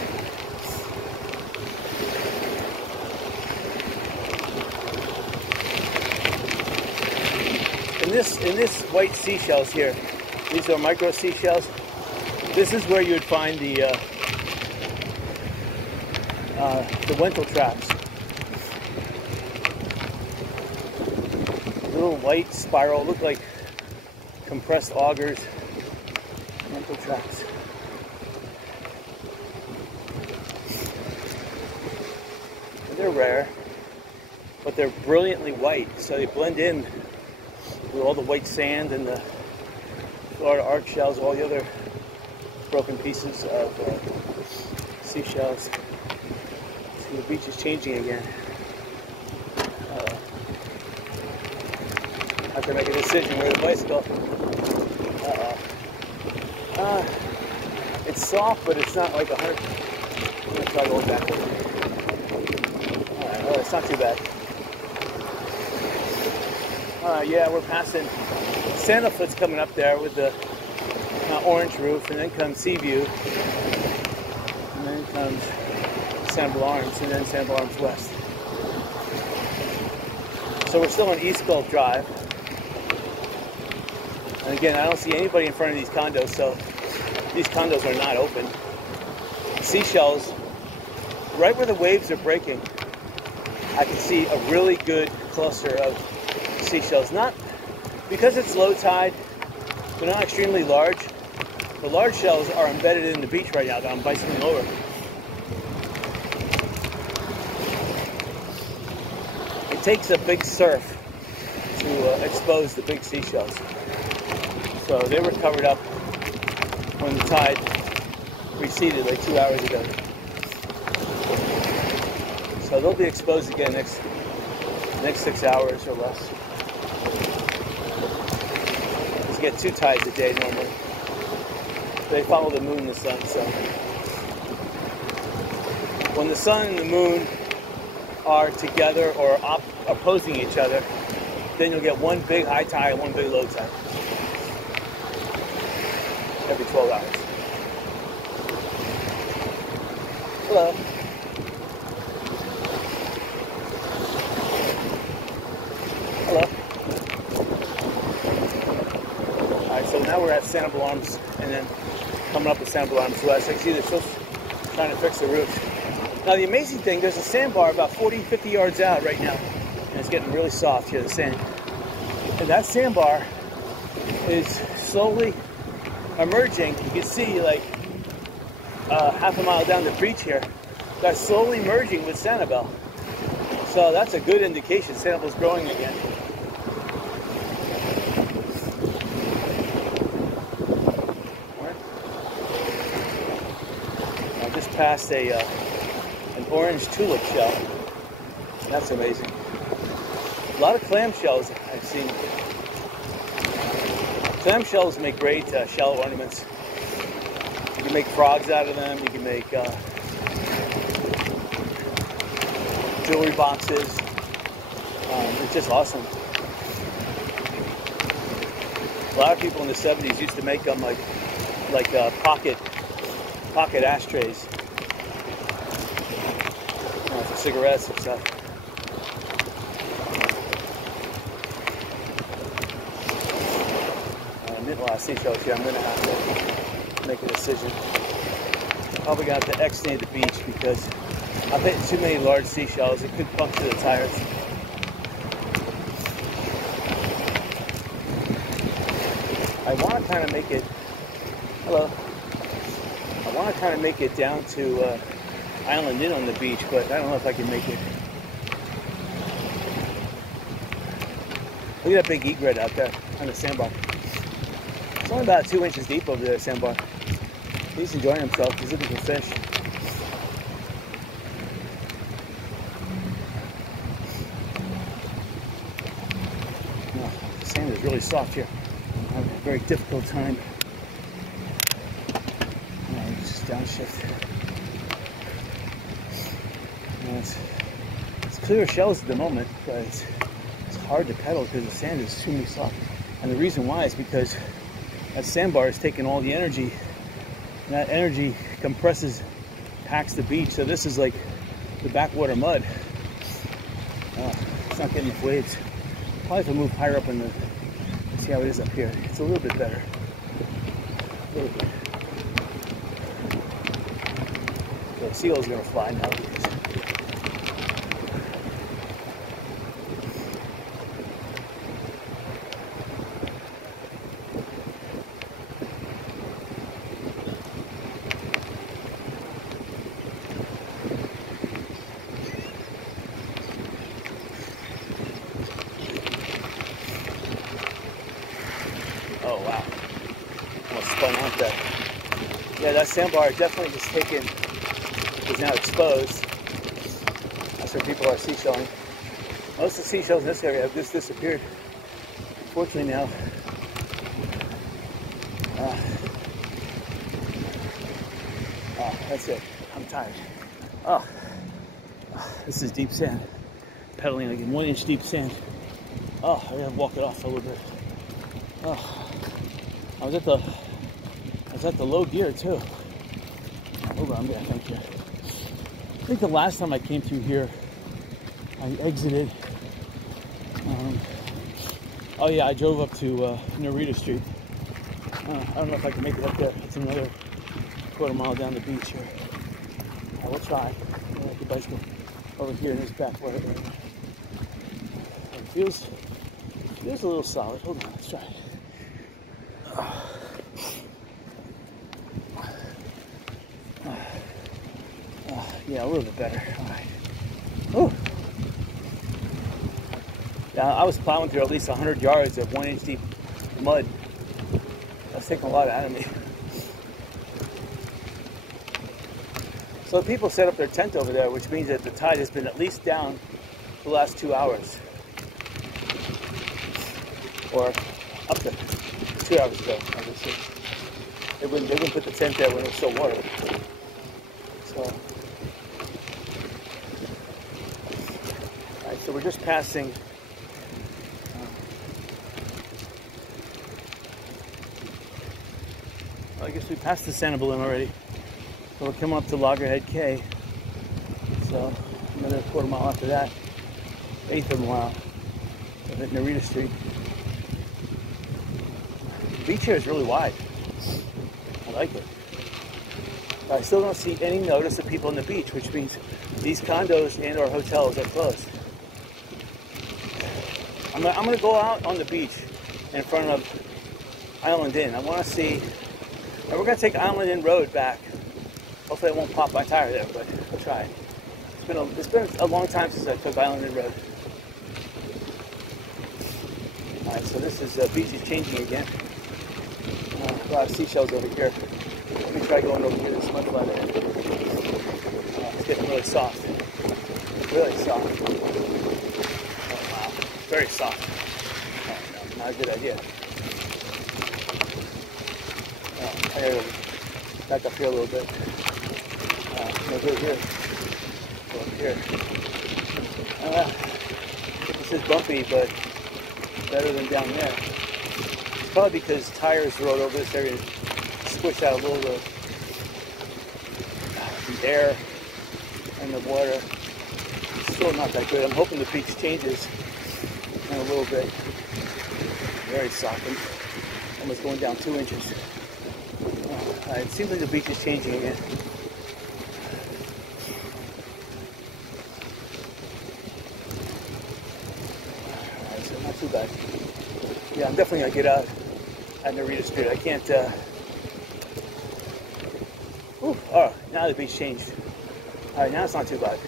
In this white seashells here, these are micro seashells. This is where you would find the Wental traps. Little white spiral, look like compressed augers. Wental traps. And they're rare, but they're brilliantly white, so they blend in with all the white sand and the Florida arch shells, all the other broken pieces of seashells. See, the beach is changing again. I have to make a decision where the bicycle. It's soft, but it's not like 100. I'm gonna try going back over. Alright, well, it's not too bad. Yeah, we're passing Sandalfoot's coming up there with the orange roof, and then comes Seaview, and then comes Sanibel Arms, and then Sanibel Arms West. So we're still on East Gulf Drive. And again, I don't see anybody in front of these condos, so these condos are not open. Seashells, right where the waves are breaking, I can see a really good cluster of seashells. Not because it's low tide, they're not extremely large. The large shells are embedded in the beach right now that I'm bicycling over. It takes a big surf to expose the big seashells. So they were covered up when the tide receded like 2 hours ago. So they'll be exposed again next 6 hours or less. You get 2 tides a day normally. They follow the moon and the sun, so when the sun and the moon are together or opposing each other, then you'll get one big high tide and one big low tide every 12 hours. Hello. Hello. Alright, so now we're at Sanibel Arms and then coming up with Sanibel Arms West. I can see they're still trying to fix the roof. Now the amazing thing, there's a sandbar about 40-50 yards out right now, and it's getting really soft here, the sand. And that sandbar is slowly emerging. You can see like half a mile down the beach here, that's slowly merging with Sanibel. So that's a good indication Sanibel's growing again. I just passed an orange tulip shell. That's amazing. A lot of clamshells I've seen. Clamshells make great shell ornaments. You can make frogs out of them. You can make jewelry boxes. It's just awesome. A lot of people in the 70s used to make them like pocket ashtrays for cigarettes and stuff. seashells here. I'm going to have to make a decision. Probably got to extend the beach because I've hit too many large seashells. It could puncture the tires. I want to kind of make it, hello, I want to kind of make it down to Island Inn on the beach, but I don't know if I can make it. Look at that big egret out there on the sandbar. It's only about 2 inches deep over there, sandbar. He's enjoying himself. He's looking for fish. Oh, the sand is really soft here. I have a very difficult time. Oh, just downshift. It's clear shells at the moment, but it's hard to pedal because the sand is extremely soft. And the reason why is because that sandbar is taking all the energy, and that energy compresses, packs the beach. So this is like the backwater mud. It's not getting enough waves. Probably if I move higher up in the, see how it is up here. It's a little bit better. A little bit. So the seagulls are gonna fly now. Oh wow, almost spun out there. Yeah, that sandbar definitely is taken, is now exposed. That's where people are seashelling. Most of the seashells in this area have just disappeared. Unfortunately now, that's it. I'm tired. This is deep sand. Pedaling like in 1 inch deep sand. I gotta walk it off a little bit. I was at the low gear too. Hold on, I'm gonna thank you. I think the last time I came through here, I exited. Oh yeah, I drove up to Narita Street. I don't know if I can make it up there. It's another quarter-mile down the beach here. I will try. I'll let the bicycle over here in this backwater area. It feels a little solid. Hold on, let's try it. Yeah, a little bit better. All right. Oh. Yeah, I was plowing through at least 100 yards of 1 inch deep mud. That's taking a lot out of me. So people set up their tent over there, which means that the tide has been at least down for the last 2 hours. Or up to 2 hours ago, obviously. They wouldn't put the tent there when it was still water. So, alright, so we're just passing. I guess we passed the Sanibel Island already. So we're coming up to Loggerhead Cay. So another quarter mile after that, 1/8 of a mile. We're hitting Narita Street. The beach here is really wide. I like it. But I still don't see any notice of people on the beach, which means these condos and or hotels are closed. I'm gonna go out on the beach in front of Island Inn. I want to see. And we're gonna take Island Inn Road back. Hopefully, I won't pop my tire there, but we'll try. It's been a long time since I took Island Inn Road. All right, so this is beach is changing again. A lot of seashells over here. Let me try going over here. This mud by there. It's getting really soft. Really soft. Oh wow, very soft. Oh, no, not a good idea. I gotta go back up here a little bit. Go here. Go up here. This is bumpy, but better than down there. It's probably because tires rode over this area and squished out a little of the air and the water. It's still not that good. I'm hoping the beach changes in a little bit. Very softened. Almost going down 2 inches. It seems like the beach is changing again. Alright, so not too bad. Yeah, I'm definitely gonna get out at Narita Street. I can't. Oh, now the beach changed. Alright, now it's not too bad.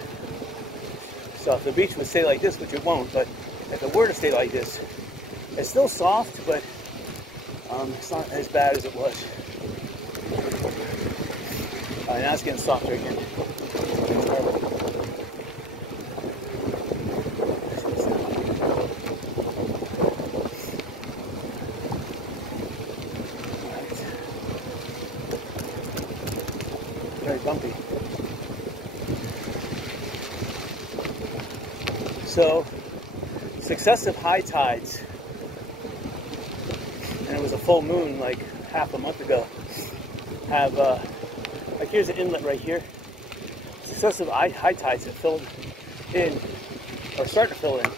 So if the beach would stay like this, which it won't, but if it were to stay like this, it's still soft, but it's not as bad as it was. Alright, now it's getting softer again. Very bumpy. So, successive high tides, and it was a full moon like half a month ago, have, like here's an inlet right here. Successive high tides have filled in, or starting to fill in,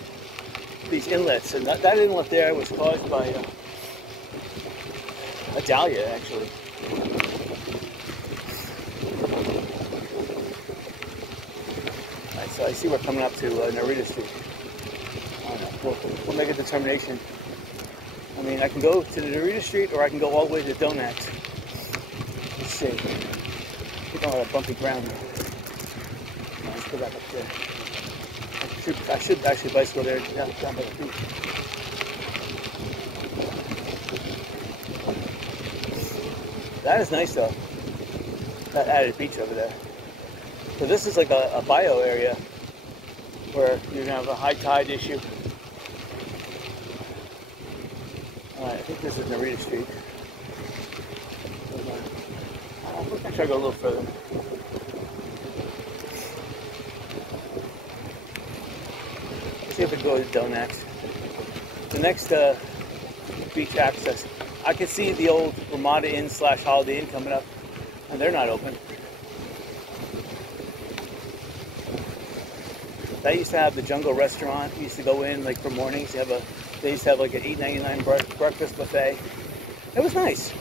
these inlets. And that inlet there was caused by a dahlia, actually. Alright, so I see we're coming up to Narita Street. I don't know, we'll make a determination. I mean, I can go to the Narita Street, or I can go all the way to Donax. Let's see. Keep on that bumpy ground. Let's go back up there. I should actually bicycle there down by the beach. That is nice though. That added beach over there. So this is like a bio area where you're gonna have a high tide issue. Alright, I think this is Narita Street. I'll try to go a little further. Let's see if we can go to Donax. The next beach access. I can see the old Ramada Inn / Holiday Inn coming up, and they're not open. They used to have the Jungle Restaurant. We used to go in like for mornings. They used to have like an $8.99 breakfast buffet. It was nice.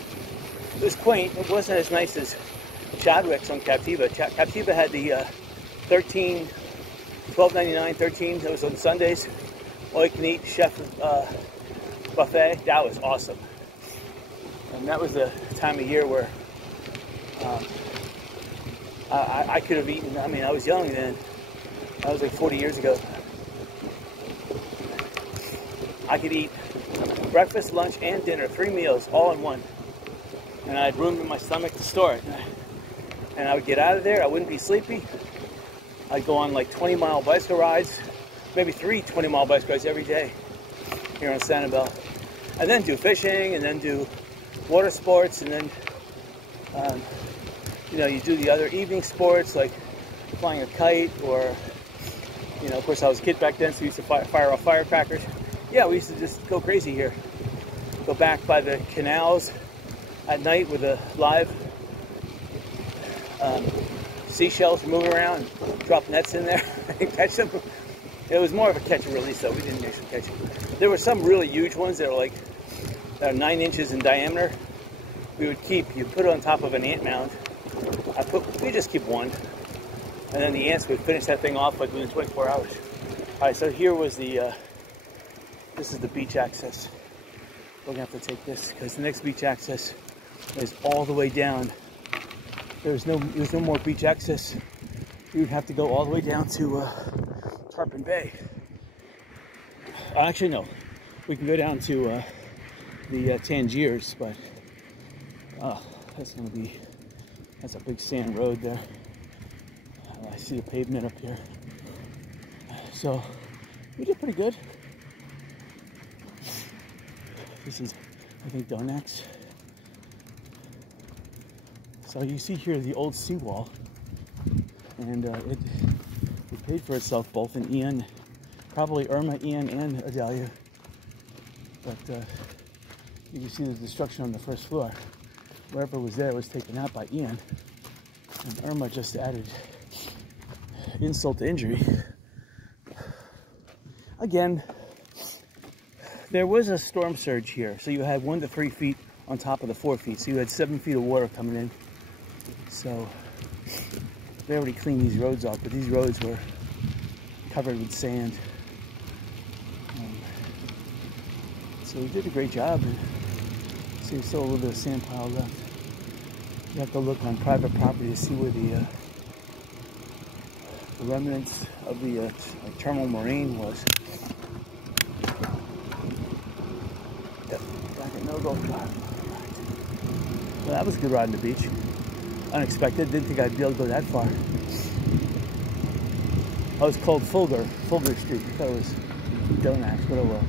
It was quaint. It wasn't as nice as Chadwick's on Captiva. Captiva had the $12.99, 13. That was on Sundays. All you can eat chef buffet. That was awesome. And that was the time of year where I could have eaten. I mean, I was young then. That was like 40 years ago. I could eat breakfast, lunch, and dinner, 3 meals, all in one. And I had room in my stomach to store it. And I would get out of there, I wouldn't be sleepy. I'd go on like 20-mile bicycle rides, maybe 3 20-mile bicycle rides every day here on Sanibel. And then do fishing, and then do water sports, and then, you know, you do the other evening sports like flying a kite, or, you know, of course I was a kid back then, so we used to fire off firecrackers. Yeah, we used to just go crazy here. Go back by the canals at night with a live seashells moving around, drop nets in there and catch them. It was more of a catch and release though. We didn't actually catch them. There were some really huge ones that were 9 inches in diameter. We would keep, you put it on top of an ant mound. We just keep one. And then the ants would finish that thing off like within 24 hours. All right, so here was this is the beach access. We're gonna have to take this because the next beach access is all the way down. There's no more beach access. We would have to go all the way down to Tarpon Bay. Actually, no. We can go down to the Tangiers, but that's a big sand road there. I see a pavement up here. So we did pretty good. This is, I think, Donax. So you see here the old seawall, and it paid for itself both in Ian, probably Irma, Ian, and Adalia. But you can see the destruction on the first floor. Wherever was there was taken out by Ian, and Irma just added insult to injury. Again, there was a storm surge here, so you had 1 to 3 feet on top of the 4 feet. So you had 7 feet of water coming in. So they already cleaned these roads off, but these roads were covered with sand. So we did a great job. And see, there's still a little bit of sand pile left. You have to look on private property to see where the remnants of the terminal marine was. Yep, back at no-go drive. Well, that was a good ride on the beach. Unexpected. Didn't think I'd be able to go that far. Oh, it's called Fulger Street. I thought it was Donax, but oh well.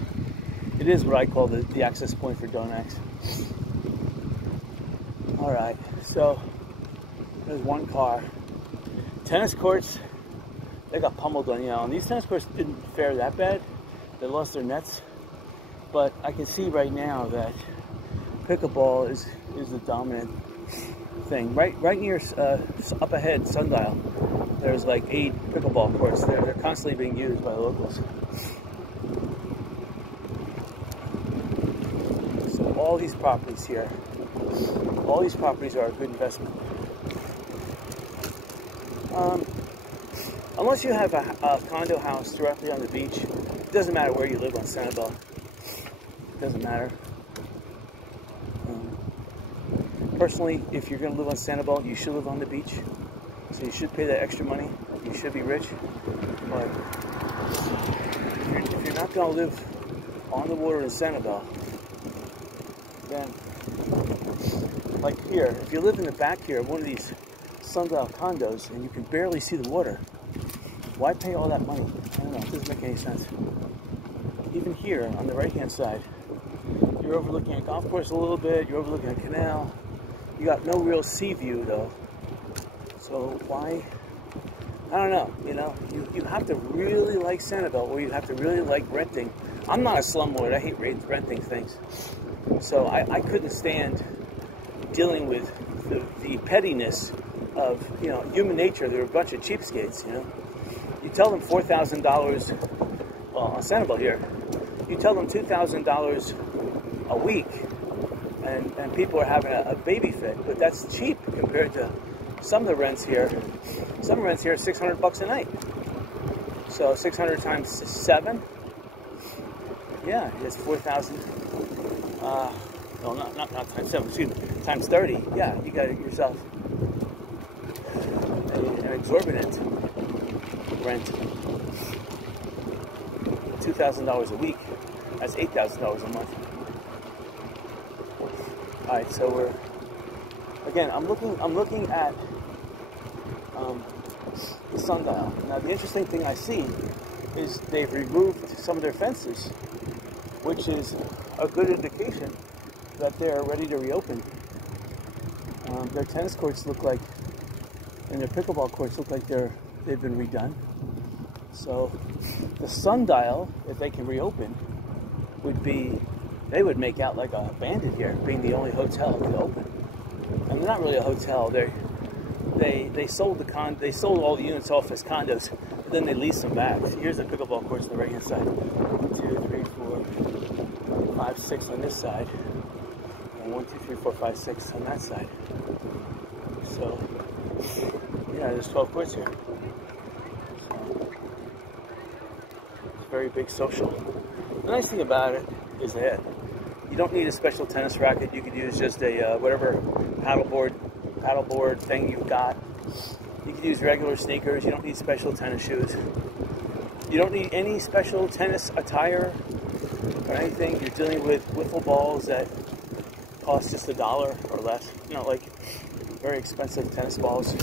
It is what I call the access point for Donax. All right, so there's one car. Tennis courts, they got pummeled on, and these tennis courts didn't fare that bad. They lost their nets, but I can see right now that pickleball is the dominant thing. Right near up ahead, Sundial, there's like 8 pickleball courts there. They're constantly being used by the locals. So all these properties here, all these properties are a good investment. Unless you have a condo house directly on the beach, it doesn't matter where you live on Sanibel. It doesn't matter. Personally, if you're going to live on Sanibel, you should live on the beach. So you should pay that extra money. You should be rich. But if you're not going to live on the water in Sanibel, then, like here, if you live in the back here of one of these Sundial condos and you can barely see the water, why pay all that money? I don't know, it doesn't make any sense. Even here on the right-hand side, you're overlooking a golf course a little bit, you're overlooking a canal. You got no real sea view though. So why? I don't know, you have to really like Sanibel, or you have to really like renting. I'm not a slumlord, I hate renting things. So I couldn't stand dealing with the pettiness of, human nature. They're a bunch of cheapskates, You tell them $4,000, well, on Sanibel here, you tell them $2,000 a week, and people are having a baby fit, but that's cheap compared to some of the rents here. Some rents here are $600 a night. So 600 times 7, yeah, it's 4,000. No, not times 7, excuse me, times 30. Yeah, you got yourself an exorbitant rent. $2,000 a week. That's $8,000 a month. All right, so I'm looking at the Sundial. Now, the interesting thing I see is they've removed some of their fences, which is a good indication that they're ready to reopen. Their tennis courts look like, and their pickleball courts look like they've been redone. So the Sundial, if they can reopen, they would make out like a bandit here, being the only hotel to open. And they're not really a hotel. They sold all the units off as condos, but then they leased them back. So here's the pickleball courts on the right hand side. 1, 2, 3, 4, 5, 6 on this side, and 1, 2, 3, 4, 5, 6 on that side. So yeah, there's 12 courts here. So it's very big social. The nice thing about it is that you don't need a special tennis racket. You could use just a whatever paddleboard thing you've got. You could use regular sneakers. You don't need special tennis shoes. You don't need any special tennis attire or anything. You're dealing with wiffle balls that cost just $1 or less. Not like very expensive tennis balls.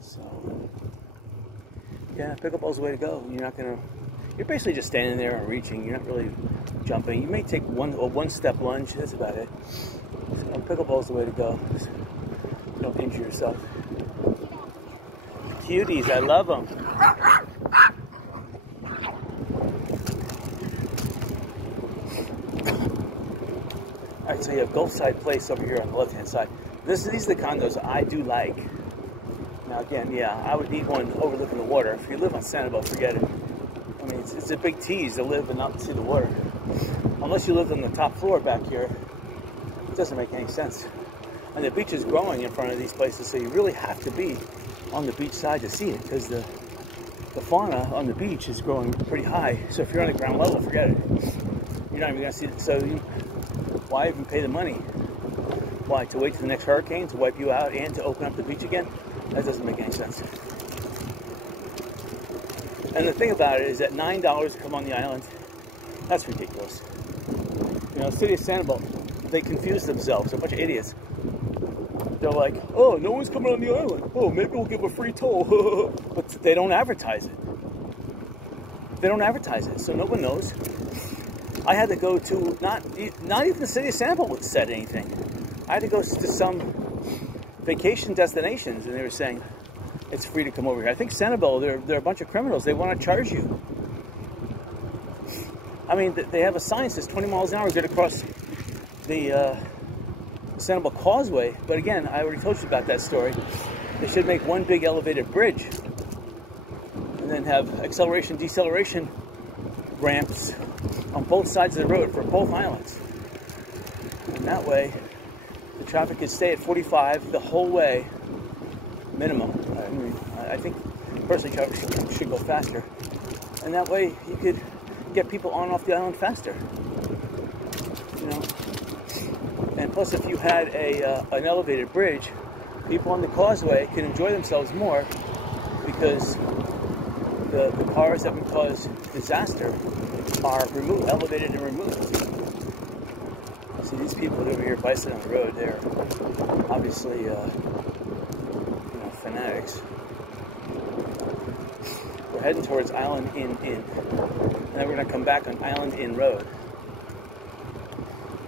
So yeah, pickleball's the way to go. You're basically just standing there and reaching. You're not really jumping. You may take one step lunge. That's about it. So pickleball's the way to go. Just don't injure yourself. Cuties, I love them. All right, so you have Gulfside Place over here on the left-hand side. These are the condos I do like. Now again, yeah, I would need one overlooking the water. If you live on Sanibel, forget it. I mean, it's a big tease to live and not see the water. unless you lived on the top floor back here, it doesn't make any sense. And the beach is growing in front of these places, so you really have to be on the beach side to see it, because the fauna on the beach is growing pretty high. So if you're on the ground level, forget it. You're not even going to see it. So why even pay the money? Why? To wait for the next hurricane to wipe you out and to open up the beach again? That doesn't make any sense. And the thing about it is that $9 to come on the island, that's ridiculous. You know, the city of Sanibel, they confuse themselves. They're a bunch of idiots. They're like, oh, no one's coming on the island. Oh, maybe we'll give a free toll. But they don't advertise it. They don't advertise it, so no one knows. I had to go to, not even the city of Sanibel said anything. I had to go to some vacation destinations, and they were saying, it's free to come over here. I think Sanibel, they're a bunch of criminals. They want to charge you. I mean, they have a sign that says 20 miles an hour good across the Sanibel Causeway. But again, I already told you about that story. They should make one big elevated bridge and then have acceleration, deceleration ramps on both sides of the road for both islands. And that way, the traffic could stay at 45 the whole way, minimum. I mean, I think personally traffic should go faster. And that way, you could get people on and off the island faster. You know? And plus, if you had an elevated bridge, people on the causeway can enjoy themselves more, because the cars that would cause disaster are elevated and removed. See, these people over here bicycling on the road, they're obviously fanatics. We're heading towards Island Inn, and then we're going to come back on Island Inn Road.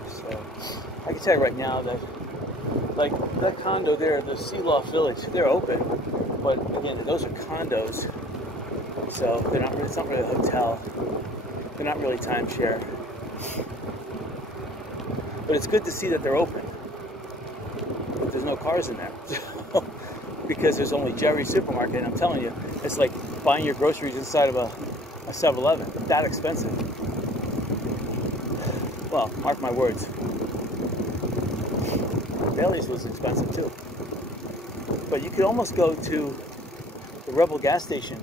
So I can tell you right now that, like, that condo there, the Sea Loft Village, they're open, but again, those are condos, so they're not. It's not really a hotel. They're not really timeshare. But it's good to see that they're open. But there's no cars in there. Because there's only Jerry's Supermarket, and I'm telling you, it's like buying your groceries inside of a 7-Eleven. That expensive. Well, mark my words. Bailey's was expensive too. But you could almost go to the Rebel gas station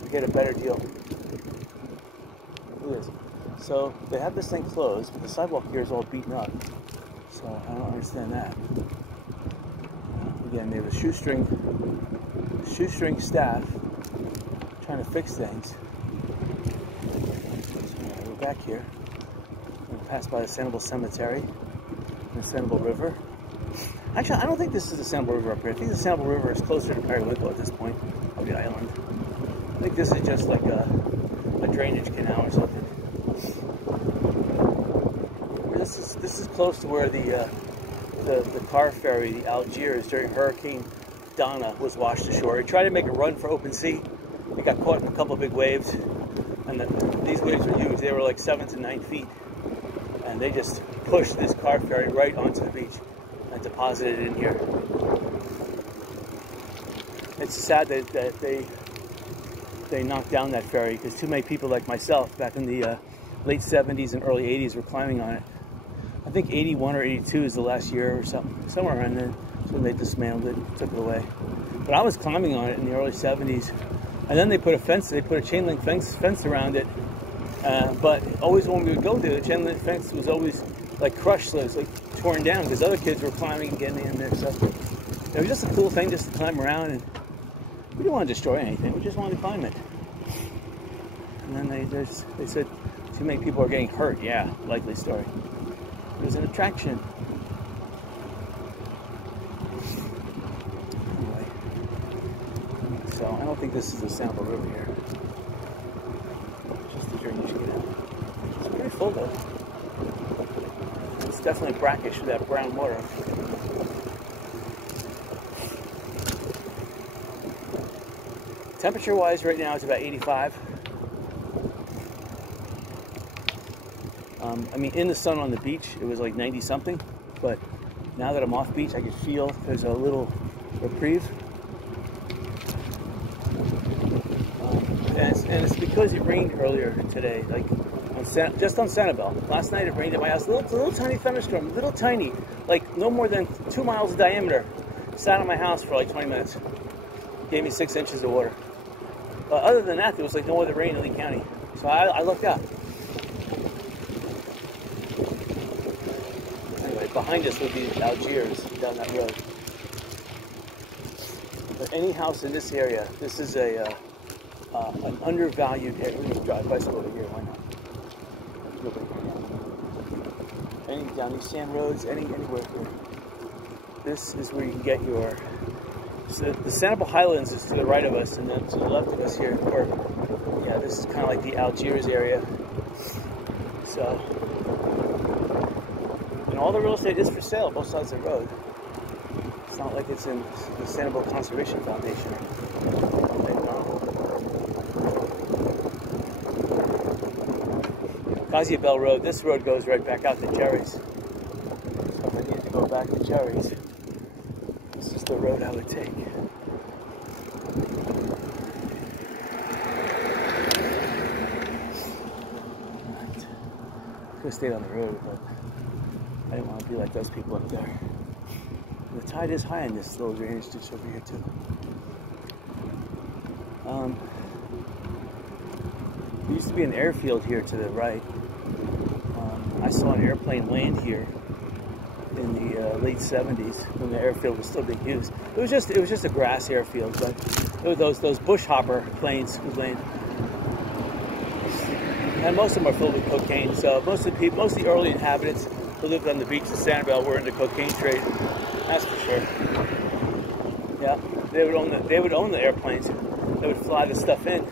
and get a better deal. Look at this. So they have this thing closed, but the sidewalk here is all beaten up. So I don't understand that. Again, they have a shoestring staff trying to fix things. So we're back here. We're going to pass by the Sanibel Cemetery and the Sanibel River. Actually, I don't think this is the Sanibel River up here. I think the Sanibel River is closer to Periwinkle at this point of the island. I think this is just like a drainage canal or something. This is close to where the car ferry, the Algiers, during Hurricane Donna was washed ashore. It tried to make a run for open sea. It got caught in a couple of big waves, and these waves were huge. They were like 7 to 9 feet, and they just pushed this car ferry right onto the beach and deposited it in here. It's sad that they knocked down that ferry, because too many people like myself back in the late 70s and early 80s were climbing on it. I think 81 or 82 is the last year or something, somewhere around there. So when they dismantled it, took it away. But I was climbing on it in the early 70s, and then they put a chain link fence around it. But always when we would go there, the chain link fence was always like crushed, so it was like torn down, because other kids were climbing and getting in there. So it was just a cool thing just to climb around, and we didn't want to destroy anything. We just wanted to climb it. And then they said too many people are getting hurt. Yeah, likely story. It was an attraction. Anyway, so I don't think this is the Sanibel River here. Just the drainage canal. It's pretty full though. It's definitely brackish with that brown water. Temperature-wise, right now it's about 85. I mean, in the sun on the beach, it was like 90-something, but now that I'm off beach, I can feel there's a little reprieve. And it's because it rained earlier today. Like, just on Sanibel. Last night it rained at my house. Little tiny thunderstorm, little tiny, like no more than 2 miles in diameter. Sat on my house for like 20 minutes. Gave me 6 inches of water. But other than that, there was like no other rain in Lee County. So I looked out. Anyway, behind us would be Algiers down that road. But any house in this area, this is an undervalued area. We're going to drive bicycle over here, why not? Any down these sand roads, anywhere here. This is where you can get your. So the Sanibel Highlands is to the right of us, and then to the left of us here, or yeah, this is kind of like the Algiers area. So, and all the real estate is for sale, both sides of the road. It's not like it's in the Sanibel Conservation Foundation. Bell Road, this road goes right back out to Jerry's. So if I needed to go back to Jerry's, this is the road I would take. Right. Could have stayed on the road, but I didn't want to be like those people up there. The tide is high in this little drainage ditch over here too. There used to be an airfield here to the right. I saw an airplane land here in the late 70s when the airfield was still being used. It was just a grass airfield, but it was those bush hopper planes would land. And most of them are filled with cocaine. So most of the early inhabitants who lived on the beach of Sanibel were in the cocaine trade. That's for sure. Yeah, they would own the airplanes. They would fly the stuff in.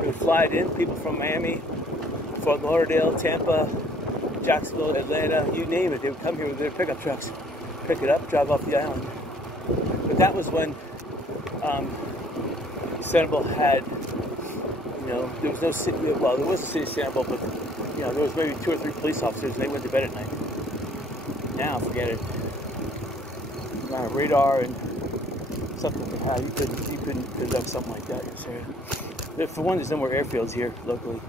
They would fly it in. People from Miami, Fort Lauderdale, Tampa, Jacksonville, Atlanta, you name it. They would come here with their pickup trucks, pick it up, drive off the island. But that was when Sanibel had, there was no city. Well, there was a city of Sanibel, but there was maybe 2 or 3 police officers, and they went to bed at night. Now, forget it. Radar and something like that. You couldn't conduct something like that. For one, there's no more airfields here locally.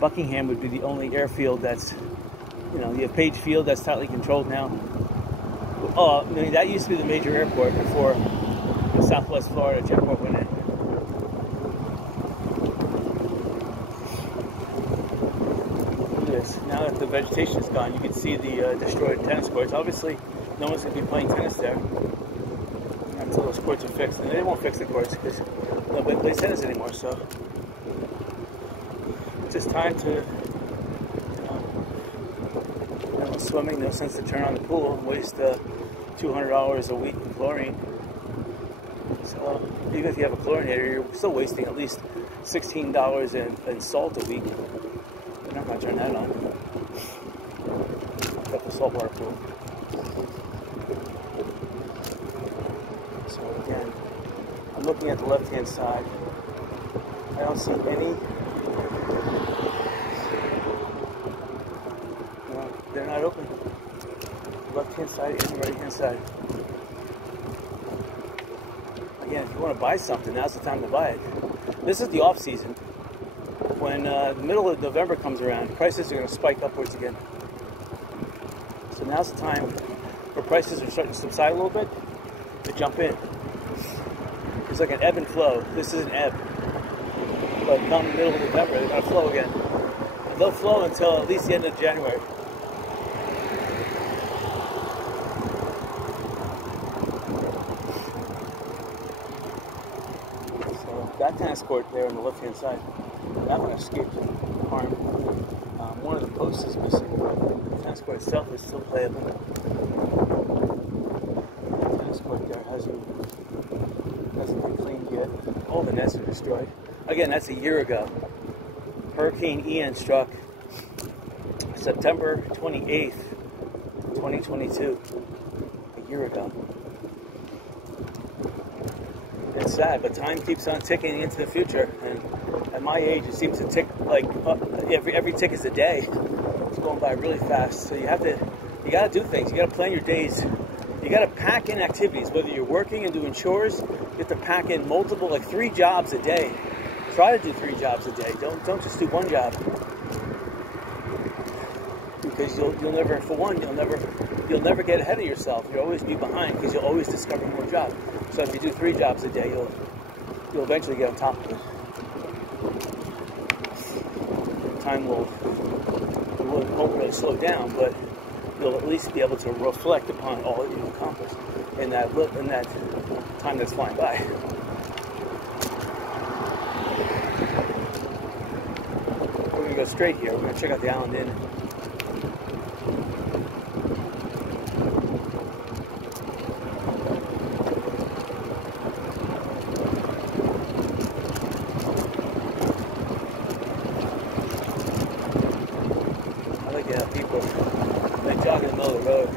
Buckingham would be the only airfield that's, you have Page Field that's tightly controlled now. Oh, that used to be the major airport before the Southwest Florida airport went in. Look at this. Now that the vegetation is gone, you can see the destroyed tennis courts. Obviously, no one's going to be playing tennis there until those courts are fixed. And they won't fix the courts because nobody plays tennis anymore. So it's just time to, swimming. No sense to turn on the pool and waste $200 a week in chlorine. So even if you have a chlorinator, you're still wasting at least $16 in salt a week. You're not going to turn that on. Got the saltwater pool. So again, I'm looking at the left-hand side. I don't see any. No, they're not open. Left-hand side and right-hand side. Again, if you want to buy something, now's the time to buy it. This is the off-season. When the middle of November comes around, prices are going to spike upwards again. So now's the time where prices are starting to subside a little bit to jump in. It's like an ebb and flow. This is an ebb. But come the middle of November, they're going to flow again. And they'll flow until at least the end of January. So that tennis court there on the left-hand side, that one escaped harm. One of the posts is missing. The tennis court itself is still playable. The tennis court there hasn't been cleaned yet. All the nets are destroyed. Again, that's a year ago. Hurricane Ian struck September 28th, 2022. A year ago. It's sad, but time keeps on ticking into the future. And at my age, it seems to tick like every tick is a day. It's going by really fast. So you got to do things. You got to plan your days. You got to pack in activities. Whether you're working and doing chores, you have to pack in multiple, like 3 jobs a day. Try to do 3 jobs a day. Don't just do 1 job. because you'll never, for one, you'll never get ahead of yourself. You'll always be behind because you'll always discover more jobs. So if you do 3 jobs a day, you'll eventually get on top of it. Time won't really slow down, but you'll at least be able to reflect upon all that you've accomplished in that time that's flying by. We're going to go straight here. We're going to check out the Island Inn. I like to have people, they jog in the middle of the road.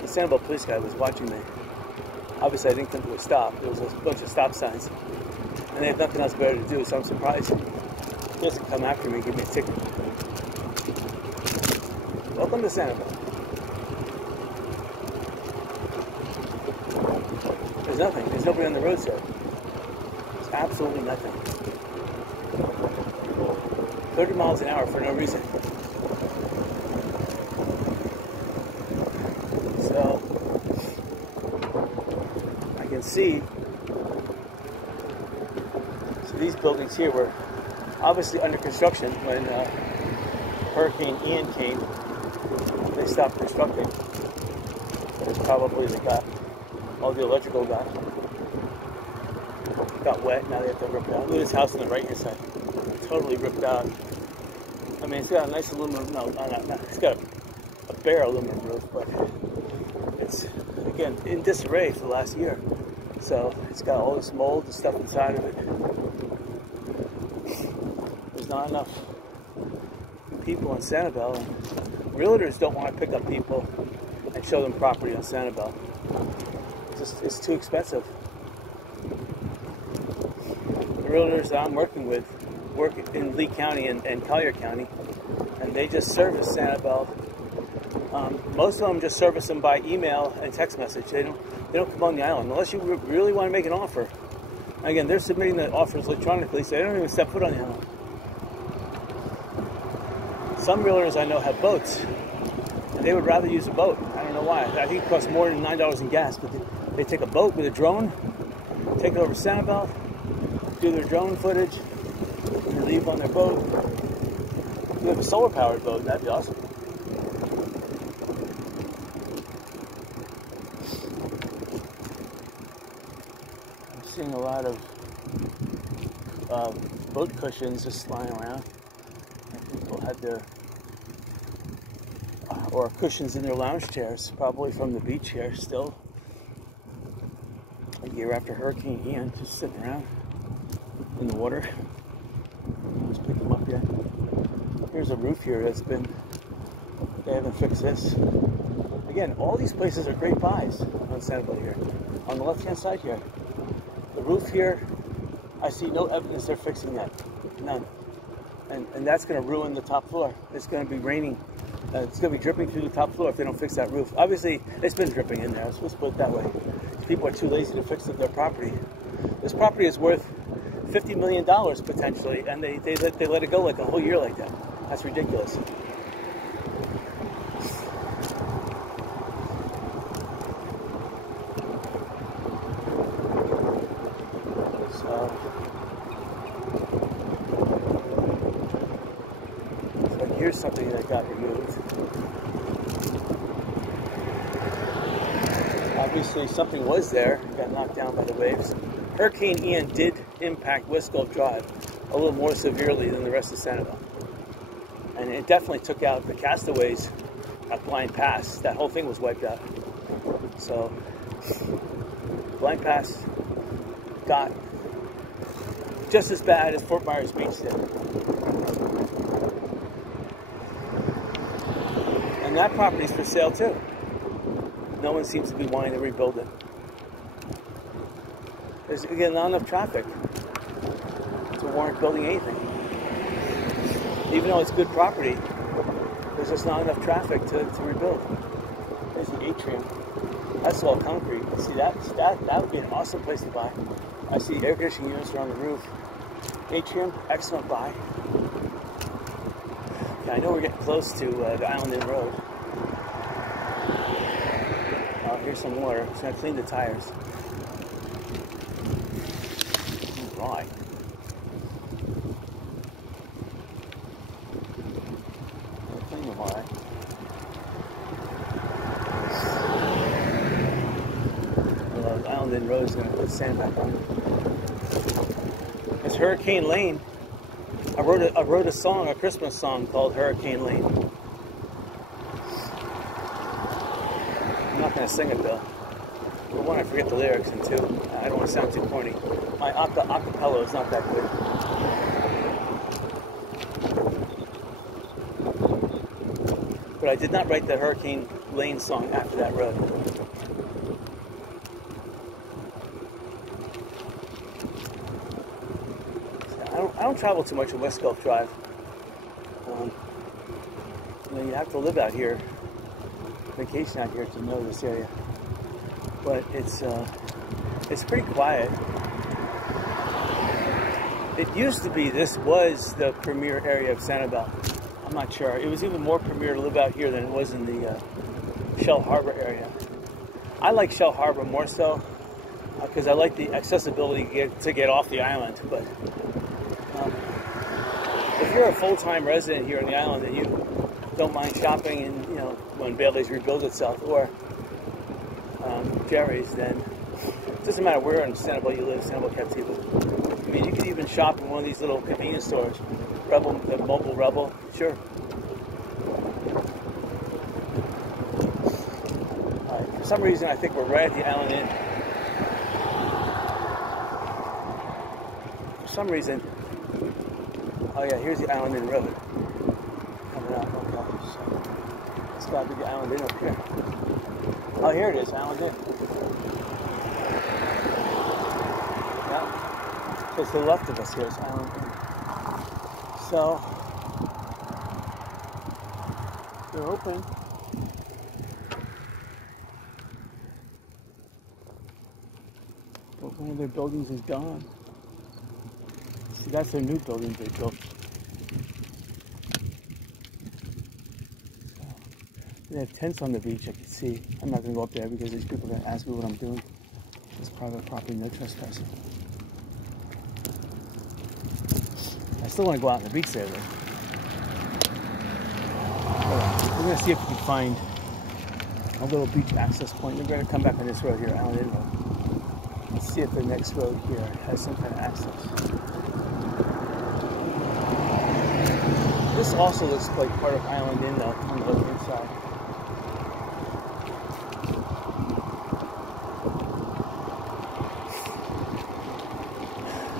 The Sanibel police guy was watching me. Obviously, I didn't come to a stop. There was a bunch of stop signs, and they have nothing else better to do. So I'm surprised he doesn't come after me and give me a ticket. Welcome to Sanibel. There's nothing. There's nobody on the road, sir. There's absolutely nothing. 30 miles an hour for no reason. So I can see. So these buildings here were obviously under construction when Hurricane Ian came. They stopped constructing. Because probably they got all the electrical got wet. Now they have to rip it out. Look at this house on the right hand side. Totally ripped out. I mean, it's got a nice aluminum, no, it's got a bare aluminum roof, but it's, again, in disarray for the last year. So it's got all this mold and stuff inside of it. There's not enough people in Sanibel, and realtors don't want to pick up people and show them property on Sanibel. It's too expensive. The realtors that I'm working with work in Lee County and Collier County, and they just service Sanibel. Most of them just service them by email and text message. They don't come on the island unless you really want to make an offer. Again, they're submitting the offers electronically, so they don't even step foot on the island. Some realtors I know have boats, and they would rather use a boat. I don't know why. I think it costs more than $9 in gas, but they take a boat with a drone, take it over Sanibel, do their drone footage, and they leave on their boat. If you have a solar-powered boat, that'd be awesome. I'm seeing a lot of boat cushions just lying around. People had their or cushions in their lounge chairs, probably from the beach here still. A year after Hurricane Ian, just sitting around in the water. Just pick them up yet. Here's a roof here that's been, they haven't fixed this. Again, all these places are great buys on Sanibel here. On the left hand side here. The roof here, I see no evidence they're fixing that. None. And that's going to ruin the top floor. It's going to be raining. It's going to be dripping through the top floor if they don't fix that roof. Obviously, it's been dripping in there. Let's put it that way. People are too lazy to fix their property. This property is worth $50 million potentially, and they let it go like a whole year like that. That's ridiculous. So here's something that got removed. Obviously, something was there, got knocked down by the waves. Hurricane Ian did impact West Gulf Drive a little more severely than the rest of Sanibel. And it definitely took out the castaways at Blind Pass. That whole thing was wiped out. So, Blind Pass got just as bad as Fort Myers Beach did. And that property's for sale too. No one seems to be wanting to rebuild it. There's, again, not enough traffic to warrant building anything. Even though it's good property, there's just not enough traffic to rebuild. There's the atrium. That's all concrete. See, that would be an awesome place to buy. I see air conditioning units are on the roof. Atrium, excellent buy. Yeah, I know we're getting close to the Island Inn Road. Oh, here's some water. It's gonna clean the tires. Right. Clean them all right. Island Inn Road is going to put sand back on. It's Hurricane Lane. I wrote a song, a Christmas song called Hurricane Lane. I'm not going to sing it though. For one, I forget the lyrics, and two, I don't want to sound too corny. My acapella is not that good. But I did not write the Hurricane Lane song after that road. I don't travel too much on West Gulf Drive. You have to live out here, vacation out here to know this area. But it's pretty quiet. It used to be this was the premier area of Sanibel. I'm not sure. It was even more premier to live out here than it was in the Shell Harbor area. I like Shell Harbor more so because I like the accessibility to get off the island. But if you're a full-time resident here on the island and you don't mind shopping, and when Bailey's rebuilds itself, or Jerry's, then it doesn't matter where in Sanibel you live, Sanibel Captiva. I mean, you could even shop in one of these little convenience stores, Rebel, the Mobile Rebel, sure. For some reason, I think we're right at the Island Inn. For some reason, oh yeah, here's the Island Inn Road coming out. Okay, so it's got to be the Island Inn up here. Oh, here it is, Island Inn. Yeah, so to the left of us here is Island Inn. So they're open. But one of their buildings is gone. See, that's their new building they built. So, they have tents on the beach, I can see. I'm not going to go up there because these people are going to ask me what I'm doing. It's private property, no trespassing. I still want to go out on the beach there, though. We're going to see if we can find a little beach access point. We're going to come back on this road here, Island Inn Road. Let's see if the next road here has some kind of access. This also looks like part of Island Inn, though, on the other side.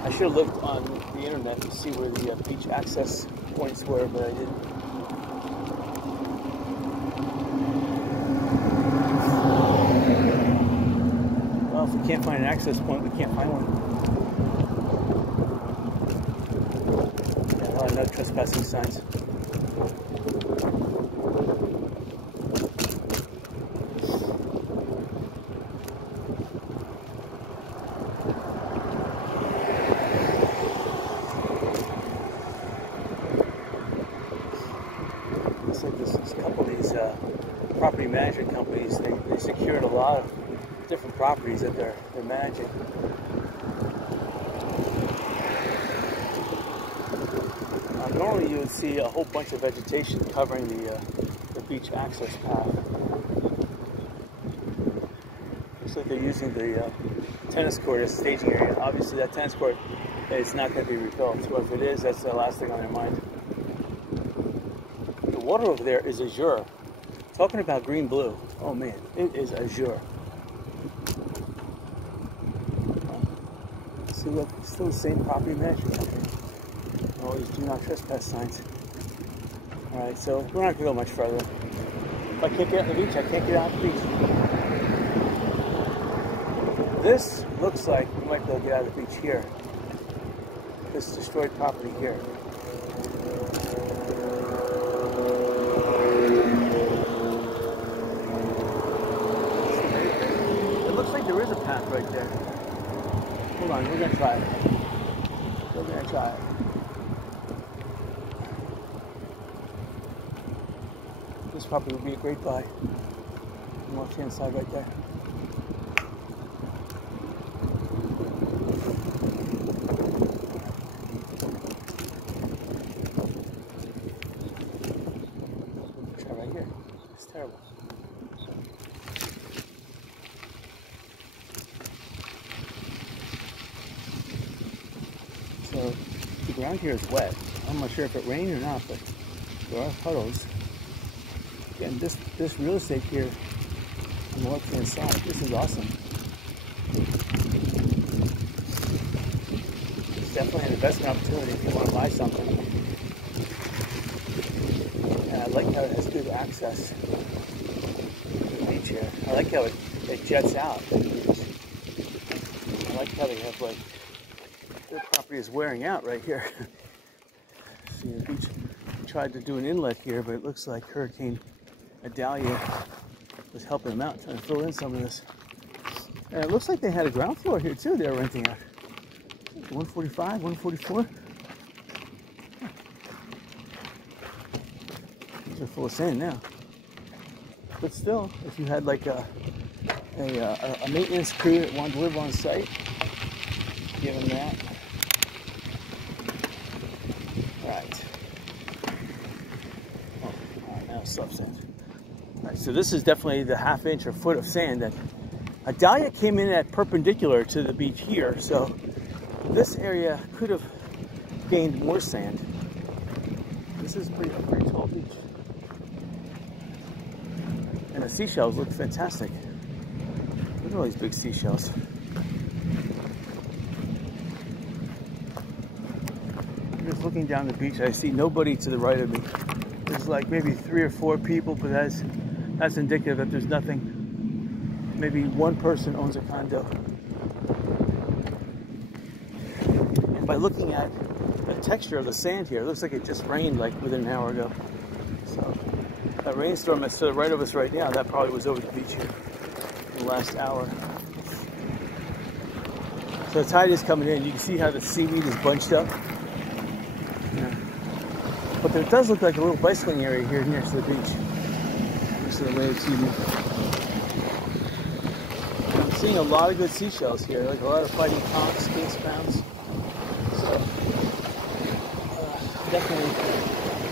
I should have looked on the internet to see where the beach access points were, but I didn't. Well, if we can't find an access point, we can't find one. Yeah, no trespassing signs. Looks like there's a couple of these property management companies. They secured a lot of different properties that they're managing. Normally you would see a whole bunch of vegetation covering the beach access path. Looks like they're using the tennis court as staging area. Obviously that tennis court is not going to be rebuilt, so if it is, that's the last thing on their mind. The water over there is azure. Talking about green-blue, oh man, it is azure. See, look, it's still the same property management company. All these do not trespass signs. Alright, so we're not going to go much further. If I can't get out on the beach, I can't get out on the beach. This looks like we might be able to get out of the beach here. This destroyed property here. there is a path right there. Hold on, we're gonna try it. We're gonna try it. This probably would be a great buy. On the left-hand side right there. Try right here. It's terrible. So the ground here is wet. I'm not sure if it rained or not, but there are puddles. Again, this real estate here on the left-hand side, this is awesome. It's definitely an investment opportunity if you want to buy something. And I like how it has good access to the beach here. I like how it jets out. I like how they have like, their property is wearing out right here. See, the beach tried to do an inlet here, but it looks like Hurricane Idalia was helping them out, trying to fill in some of this. And it looks like they had a ground floor here too they were renting out. 145, 144. These are full of sand now. But still, if you had like a maintenance crew that wanted to live on site, give them that. Alright. Oh, alright, now it's soft sand. Alright, so this is definitely the ½ inch or foot of sand that Idalia came in at perpendicular to the beach here, so this area could have gained more sand. This is a pretty tall beach. And the seashells look fantastic. Look at all these big seashells. Just looking down the beach, I see nobody to the right of me. There's like maybe 3 or 4 people, but that's indicative that there's nothing. Maybe one person owns a condo. And by looking at the texture of the sand here, it looks like it just rained like within an hour ago. So that rainstorm that's to the right of us right now, that probably was over the beach here in the last hour. So the tide is coming in. You can see how the seaweed is bunched up. Yeah. But there does look like a little bicycling area here next to the beach. Next to the wave seaweed. I'm seeing a lot of good seashells here, like a lot of fighting conchs, king spans. So, definitely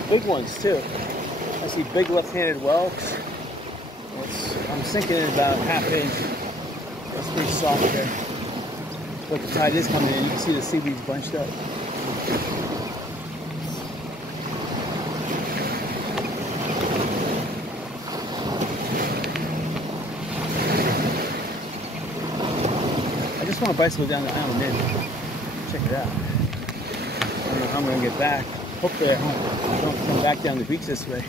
big ones too. I see big left-handed whelks. I'm sinking in about ½ inch. It's pretty soft there. But the tide is coming in. You can see the seaweed's bunched up. I just want to bicycle down the island in. Check it out. I don't know how I'm going to get back. Hopefully I don't come back down the beach this way.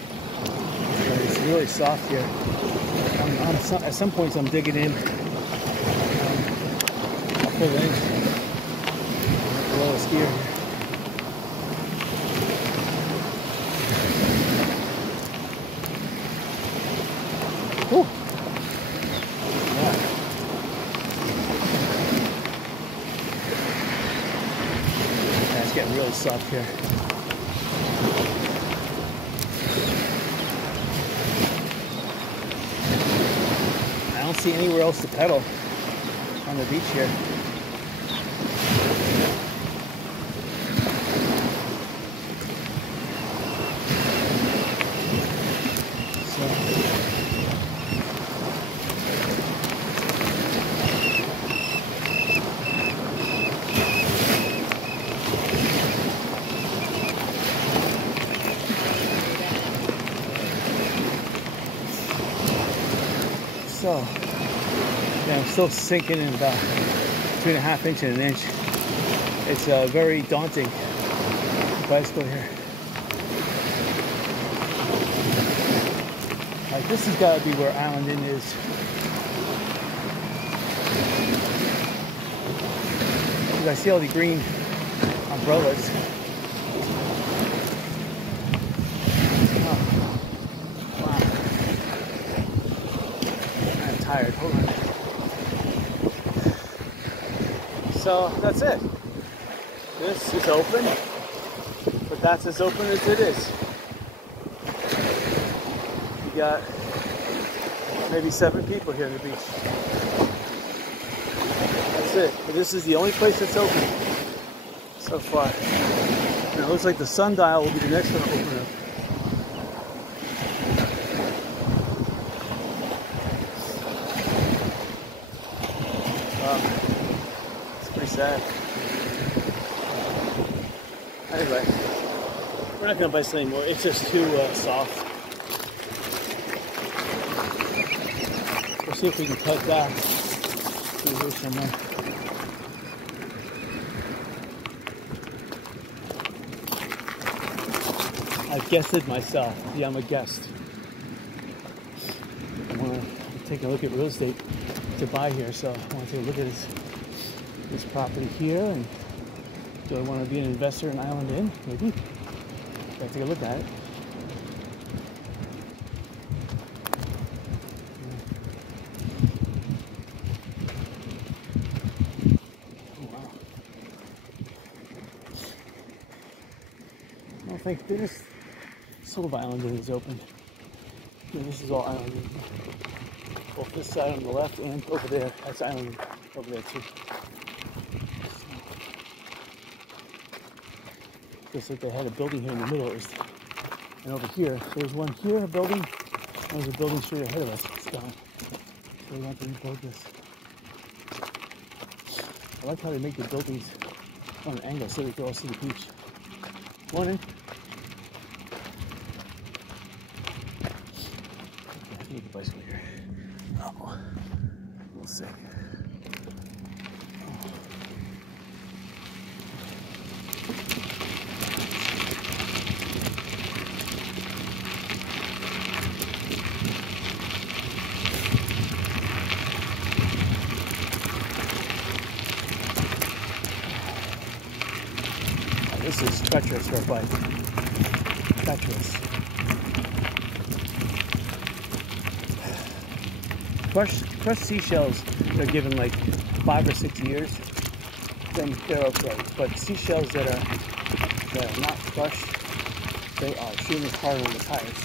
But it's really soft here. At some points I'm digging in. I'll pull in. Below a skier here. Whew. Yeah. It's getting really soft here. I don't see anywhere else to pedal on the beach here. So, yeah, I'm still sinking in about 2½ inch and an inch. It's very daunting bicycle here. Like, this has got to be where Island Inn is. Because I see all the green umbrellas. Tired. Hold on. So that's it. This is open, but that's as open as it is. You got maybe 7 people here on the beach. That's it. But this is the only place that's open so far. And it looks like the sundial will be the next one to open up. It's pretty sad. Anyway, we're not going to bicycle anymore. It's just too soft. We'll see if we can cut back. See here somewhere. I've guessed it myself. Yeah, I'm a guest. I want to take a look at real estate to buy here, so I want to take a look at this property here. And do I want to be an investor in Island Inn? Maybe. Gotta take a look at it. Oh, wow. I don't think this Silver Island Inn is open. No, this is all Island Inn. Both this side on the left and over there. That's Island Inn over there too. Looks like they had a building here in the middle, and over here. There's one here, a building. There's a building straight ahead of us. It's gone. So we want to rebuild this. I like how they make the buildings on an angle so we can all see the beach. Morning. Okay, I need the bicycle here. Oh, we'll see. This is treacherous for a bike. Treacherous. Crushed seashells, they're given like 5 or 6 years, then they're okay. But seashells that are not crushed, they are extremely hard on the tires.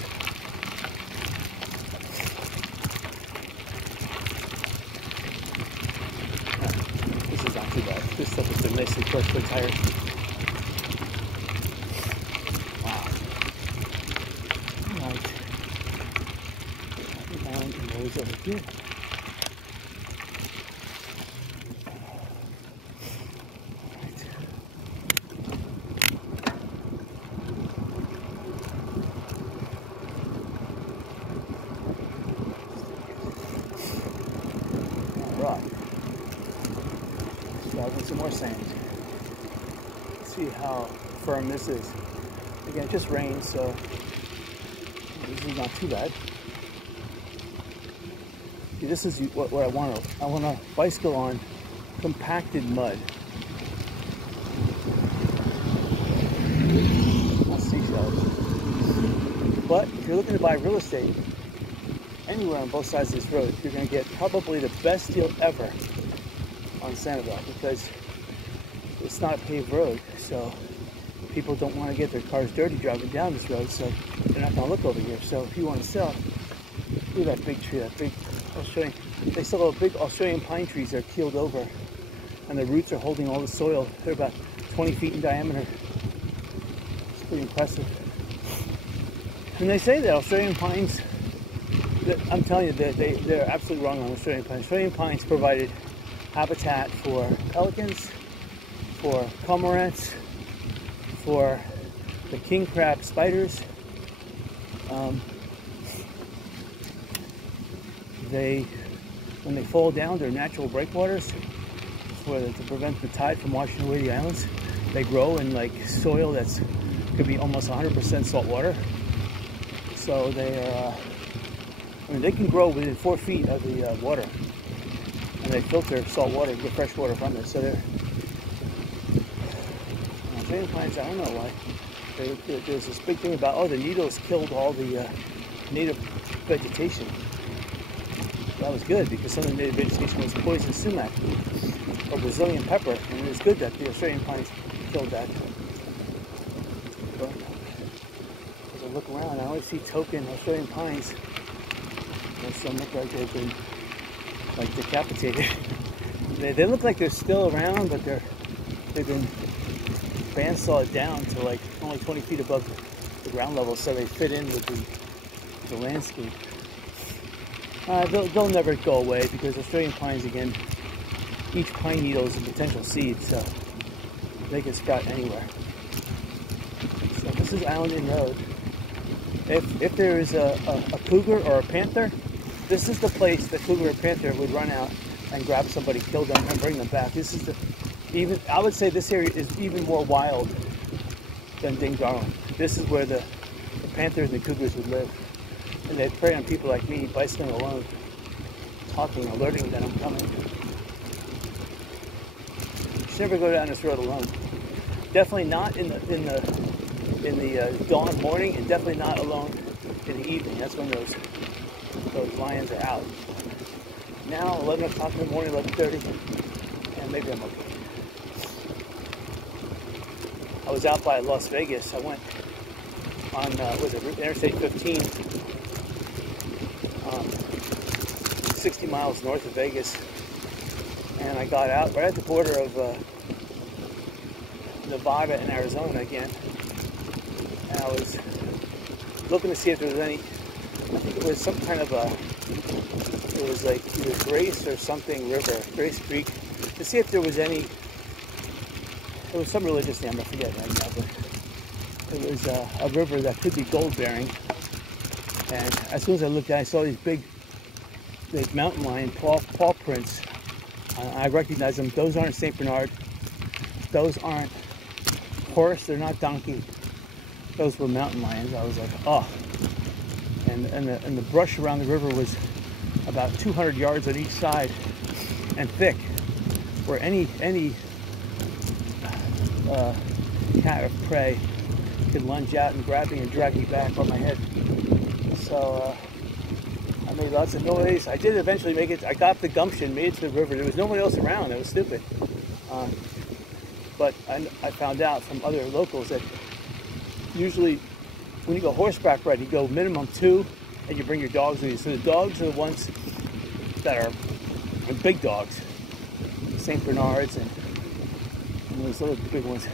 This is not too bad. This stuff has been nicely crushed for the tires. Over here. Right. Grabbing some more sand. Let's see how firm this is. Again, it just rained, so this is not too bad. See, this is what I want to. I want to bicycle on compacted mud. Not seashells. But if you're looking to buy real estate anywhere on both sides of this road, you're going to get probably the best deal ever on Sanibel, because it's not a paved road, so people don't want to get their cars dirty driving down this road, so they're not going to look over here. So if you want to sell, look at that big tree, that big Australian. They still have big Australian pine trees that are keeled over, and the roots are holding all the soil. They're about 20 feet in diameter. It's pretty impressive. And they say that Australian pines, I'm telling you, they're absolutely wrong on Australian pines. Australian pines provided habitat for pelicans, for cormorants, for the king crab spiders. When they fall down, they're natural breakwaters to prevent the tide from washing away the islands. They grow in like soil that's could be almost 100% salt water. So they are, they can grow within 4 feet of the water, and they filter salt water and get fresh water from it. So they're Australian pines. I don't know why. There's this big thing about, the needles killed all the native vegetation. that was good because some of the native vegetation was poison sumac or Brazilian pepper, and it was good that the Australian pines killed that. But as I look around, I always see token Australian pines. Some look like they've been decapitated. They look like they're still around, but they've been bandsawed down to like only 20 feet above the ground level, so they fit in with the landscape. They'll never go away because Australian pines, again, each pine needle is a potential seed, so they can sprout anywhere. So this is Island Inn Road. If there is a cougar or a panther, this is the place the cougar or panther would run out and grab somebody, kill them, and bring them back. This is I would say this area is even more wild than Ding Darling. This is where the panthers and the cougars would live. And they prey on people like me, bicycling alone, talking, alerting that I'm coming. You should never go down this road alone. Definitely not in the dawn morning, and definitely not alone in the evening. That's when those lions are out. Now, 11 o'clock in the morning, 11:30, and maybe I'm okay. I was out by Las Vegas. I went on, Interstate 15, 60 miles north of Vegas, and I got out right at the border of Nevada and Arizona again, and I was looking to see if there was any, I think it was some kind of it was like either Grace or something river, Grace Creek, to see if there was any, it was some religious name, I forget right now, but it was a river that could be gold bearing. And as soon as I looked at it, I saw these big mountain lion paw prints. I recognized them. Those aren't St. Bernard. Those aren't horse. They're not donkey. Those were mountain lions. I was like, oh. And the brush around the river was about 200 yards on each side and thick, where any cat of prey could lunge out and grab me and drag me back on my head. So I made lots of noise. I did eventually make it. I got the gumption, made it to the river. There was nobody else around. It was stupid. But I found out from other locals that usually when you go horseback ride, you go minimum 2, and you bring your dogs with you. So the dogs are the ones that are big dogs, St. Bernards and those other big ones.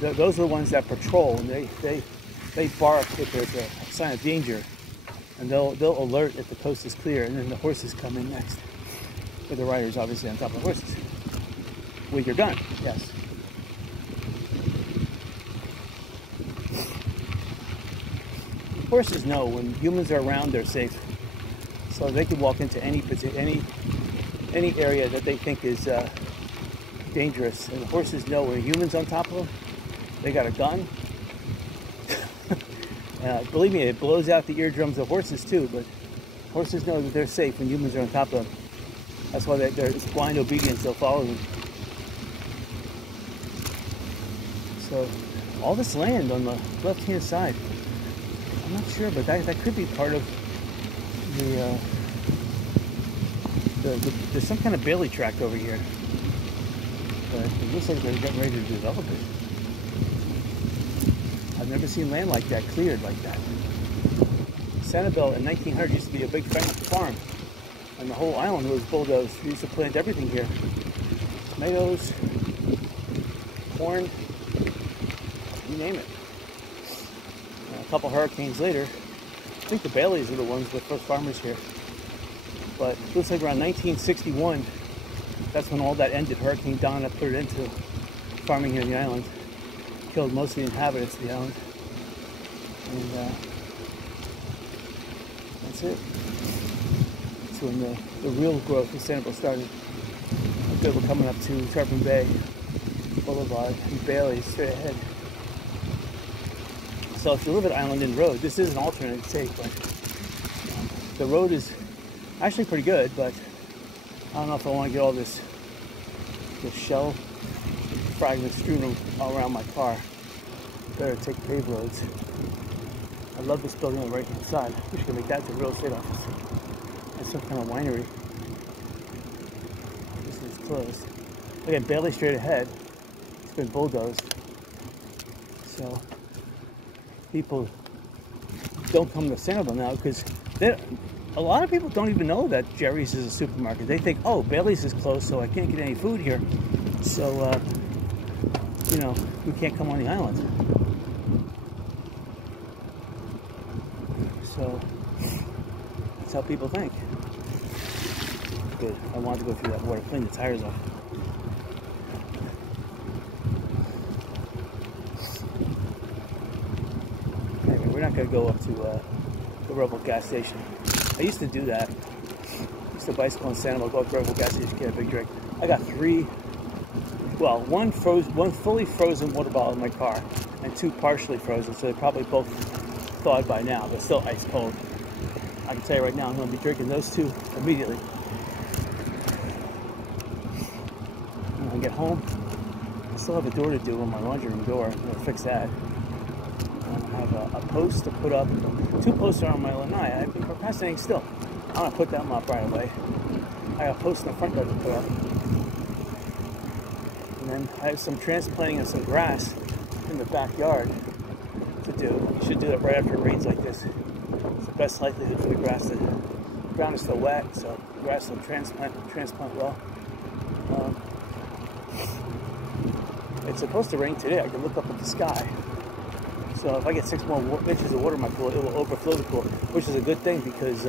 Those are the ones that patrol, and they bark if there's a sign of danger, and they'll alert if the coast is clear, and then the horses come in next, with the riders obviously on top of the horses with your gun. Yes. Horses know when humans are around, they're safe, so they can walk into any area that they think is dangerous, and the horses know when a human's on top of them, they got a gun. Believe me, it blows out the eardrums of horses too, but horses know that they're safe when humans are on top of them. That's why it's blind obedience, they'll follow them. So all this land on the left-hand side, I'm not sure, but that could be part of there's some kind of Bailey tract over here. But it looks like they're getting ready to develop it. I've never seen land like that cleared like that. Sanibel in 1900 used to be a big farm, and the whole island was bulldozed. We used to plant everything here: tomatoes, corn, you name it. And a couple hurricanes later, I think the Baileys are the ones with first farmers here. But it looks like around 1961, that's when all that ended. Hurricane Donna put it into farming here on the island. Killed most of the inhabitants of the island. And that's it. That's when the real growth of Sanibel started. Good, we're coming up to Tarpon Bay Boulevard and Bailey straight ahead. So if you live at Island Inn Road, this is an alternate take, but the road is actually pretty good, but I don't know if I want to get all this shell fragments strewn all around my car. Better take paved roads. I love this building on the right hand side. We should make that the real estate office. It's some kind of winery. This is closed. Again, Bailey straight ahead. It's been bulldozed. So people don't come to Sanibel now because a lot of people don't even know that Jerry's is a supermarket. They think, oh, Bailey's is closed, so I can't get any food here. So, you know, we can't come on the island. So that's how people think. Good. I wanted to go through that water, clean the tires off. Anyway, we're not going to go up to the Rebel gas station. I used to do that. I used to bicycle in Sanibel, go up to Rebel gas station, get a big drink. I got one fully frozen water bottle in my car, and 2 partially frozen, so they're probably both thawed by now, but still ice cold. I can tell you right now, I'm going to be drinking those 2 immediately. When I get home, I still have a door to do on my laundry room door. I'm going to fix that. I have a post to put up. 2 posts are on my lanai. I've been procrastinating still. I'm going to put them up right away. I got a post in the front yard to put up. And then I have some transplanting of some grass in the backyard to do. You should do that right after it rains like this. It's the best likelihood for the grass. The ground is still wet, so the grass will transplant well. It's supposed to rain today. I can look up at the sky. So if I get 6 more inches of water in my pool, it will overflow the pool, which is a good thing because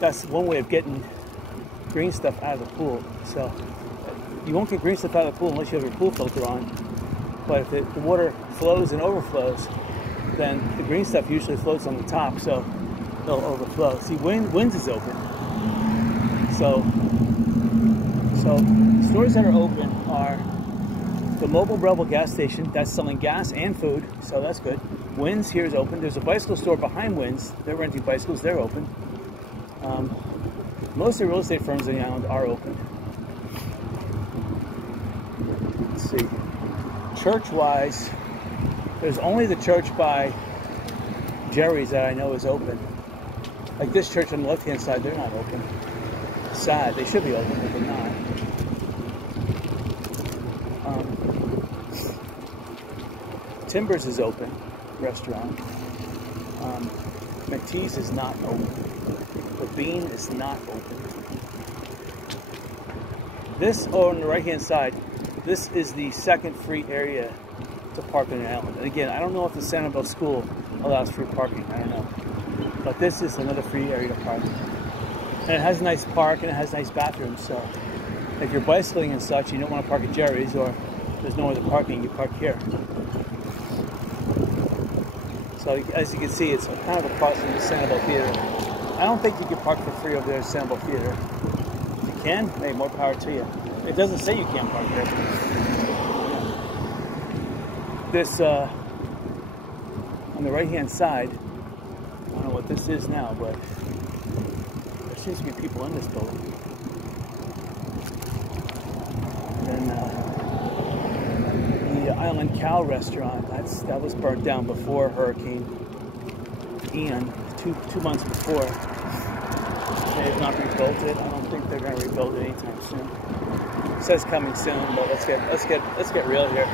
that's one way of getting green stuff out of the pool. So you won't get green stuff out of the pool unless you have your pool filter on. But if the water flows and overflows, then the green stuff usually floats on the top, so it'll overflow. See, Winds is open. So stores that are open are the Mobile Rebel gas station, that's selling gas and food, so that's good. Winds here is open. There's a bicycle store behind Winds. They're renting bicycles, they're open. Most of the real estate firms on the island are open. Let's see. Church-wise, there's only the church by Jerry's that I know is open. Like this church on the left-hand side, they're not open. Sad. They should be open, but they're not. Timbers is open, restaurant. McTee's is not open. The Bean is not open. This, on the right-hand side, this is the second free area to park on the island. And again, I don't know if the Sanibel School allows free parking. I don't know. But this is another free area to park. And it has a nice park and it has nice bathrooms. So if you're bicycling and such, you don't want to park at Jerry's or there's no other parking, you park here. So as you can see, it's kind of across from the Sanibel Theater. I don't think you can park for free over there at Sanibel Theater. If you can, hey, more power to you. It doesn't say you can't park there. This, on the right-hand side, I don't know what this is now, but there seems to be people in this building. And then the Island Cow restaurant, that was burnt down before Hurricane Ian, two months before. They have not rebuilt it. I don't think they're going to rebuild it anytime soon. It says coming soon, but let's get real here.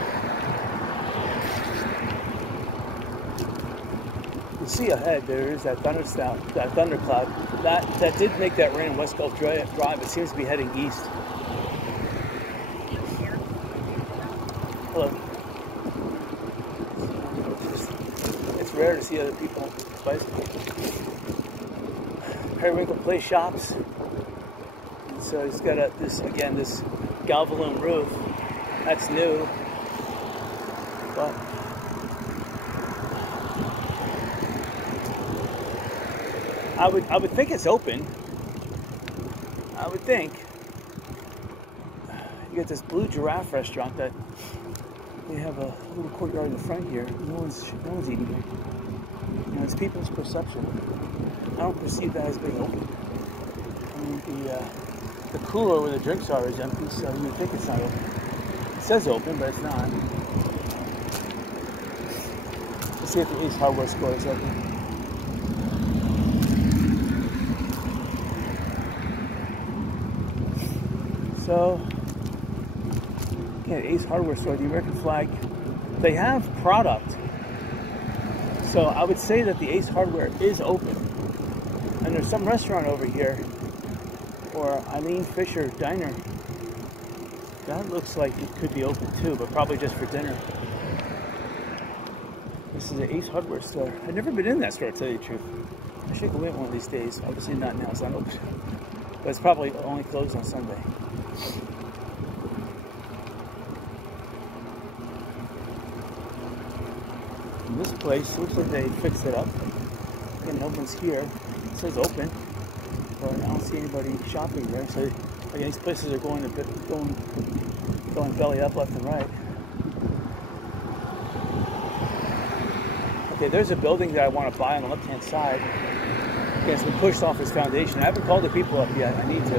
You see ahead, there is that thundercloud. That did make that rain in West Gulf Drive. It seems to be heading east. Hello. It's rare to see other people bicycling. Periwinkle Play shops. And so he's got this galvalume roof. That's new. But I would think it's open. I would think. You get this Blue Giraffe restaurant that they have a little courtyard in the front here. No one's eating here. You know, it's people's perception. I don't perceive that as being open. I mean, the cooler where the drinks are is empty, so you would think it's not open. It says open, but it's not. Let's see if the Ace Hardware store is open. So, again, Ace Hardware Store, the American flag. They have product. So I would say that the Ace Hardware is open. And there's some restaurant over here, or Eileen Fisher Diner. That looks like it could be open too, but probably just for dinner. This is the Ace Hardware Store. I've never been in that store, to tell you the truth. I should go in one of these days. Obviously not now, it's not open. But it's probably only closed on Sunday. And this place looks like they fixed it up. Again, it opens here. It says open, but I don't see anybody shopping there. So again, these places are going belly up left and right. Okay, there's a building that I want to buy on the left-hand side. Again, it's been pushed off its foundation. I haven't called the people up yet. I need to.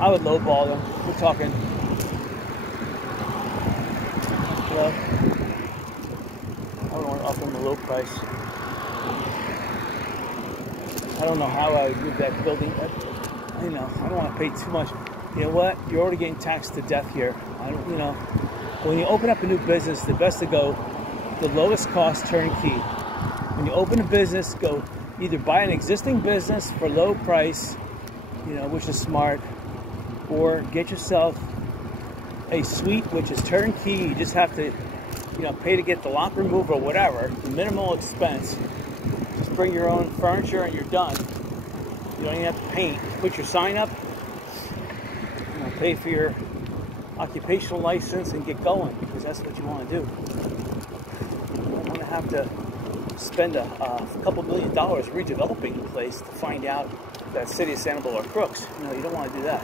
I would lowball them. We're talking. Hello? I don't want to offer them a low price. I don't know how I would move that building. I don't want to pay too much. You know what? You're already getting taxed to death here. When you open up a new business, the best to go the lowest cost turnkey. When you open a business, go either buy an existing business for low price, which is smart, or get yourself a suite which is turnkey. You just have to, pay to get the lock remover or whatever, the minimal expense. Just bring your own furniture and you're done. You don't even have to paint. Put your sign up, pay for your occupational license and get going, because that's what you want to do. You don't want to have to spend a couple $1 million redeveloping the place to find out that City of Sanibel are crooks. You don't want to do that.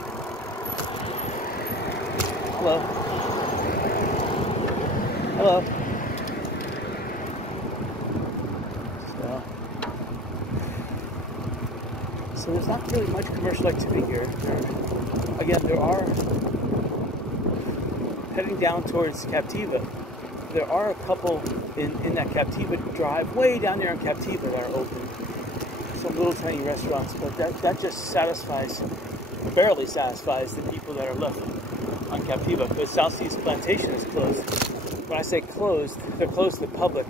Hello. Hello. So there's not really much commercial activity here. There are, heading down towards Captiva, there are a couple in that Captiva drive, way down there in Captiva, that are open. Some little tiny restaurants, but that just barely satisfies the people that are left on Captiva, because South Seas Plantation is closed. When I say closed, they're closed to the public.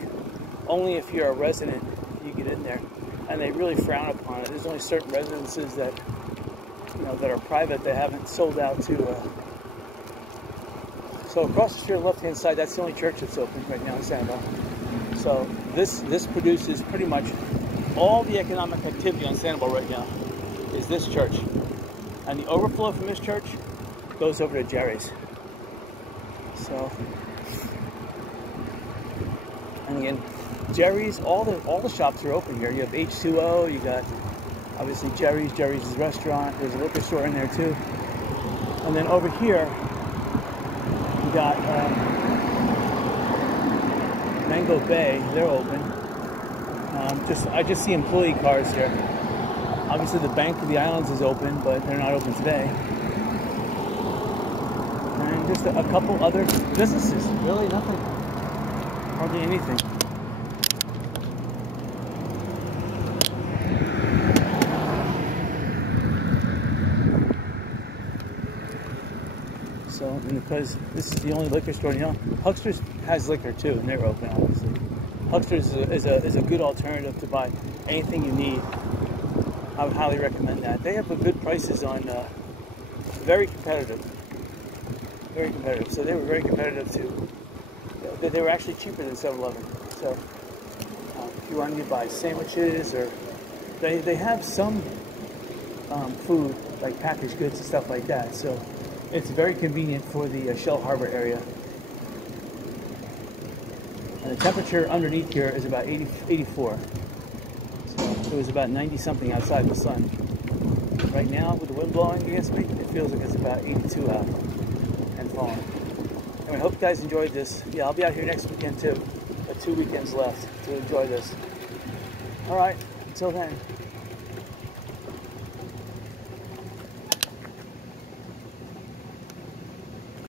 Only if you're a resident, you get in there. And they really frown upon it. There's only certain residences that are private, that haven't sold out to. So across the street on the left-hand side, that's the only church that's open right now in Sanibel. So this produces pretty much all the economic activity on Sanibel right now is this church. And the overflow from this church goes over to Jerry's. So, and again, Jerry's, all the shops are open here. You have H2O, you got obviously Jerry's restaurant, there's a liquor store in there too. And then over here, you got Mango Bay, they're open. I just see employee cars here. Obviously the Bank of the Islands is open, but they're not open today. And just a couple other businesses, really nothing, hardly anything. So, and because this is the only liquor store, Huckster's has liquor too, and they're open, obviously. Huckster's is a good alternative to buy anything you need. I would highly recommend that. They have good prices on, very competitive. Very competitive. So they were very competitive too. They were actually cheaper than 7-Eleven. So if you wanted to buy sandwiches, or they have some food, like packaged goods and stuff like that. So it's very convenient for the Shell Harbor area. And the temperature underneath here is about 84. So it was about 90-something outside in the sun. Right now, with the wind blowing against me, it feels like it's about 82 out and falling. Anyway, I hope you guys enjoyed this. Yeah, I'll be out here next weekend too. Got 2 weekends left to enjoy this. All right, until then.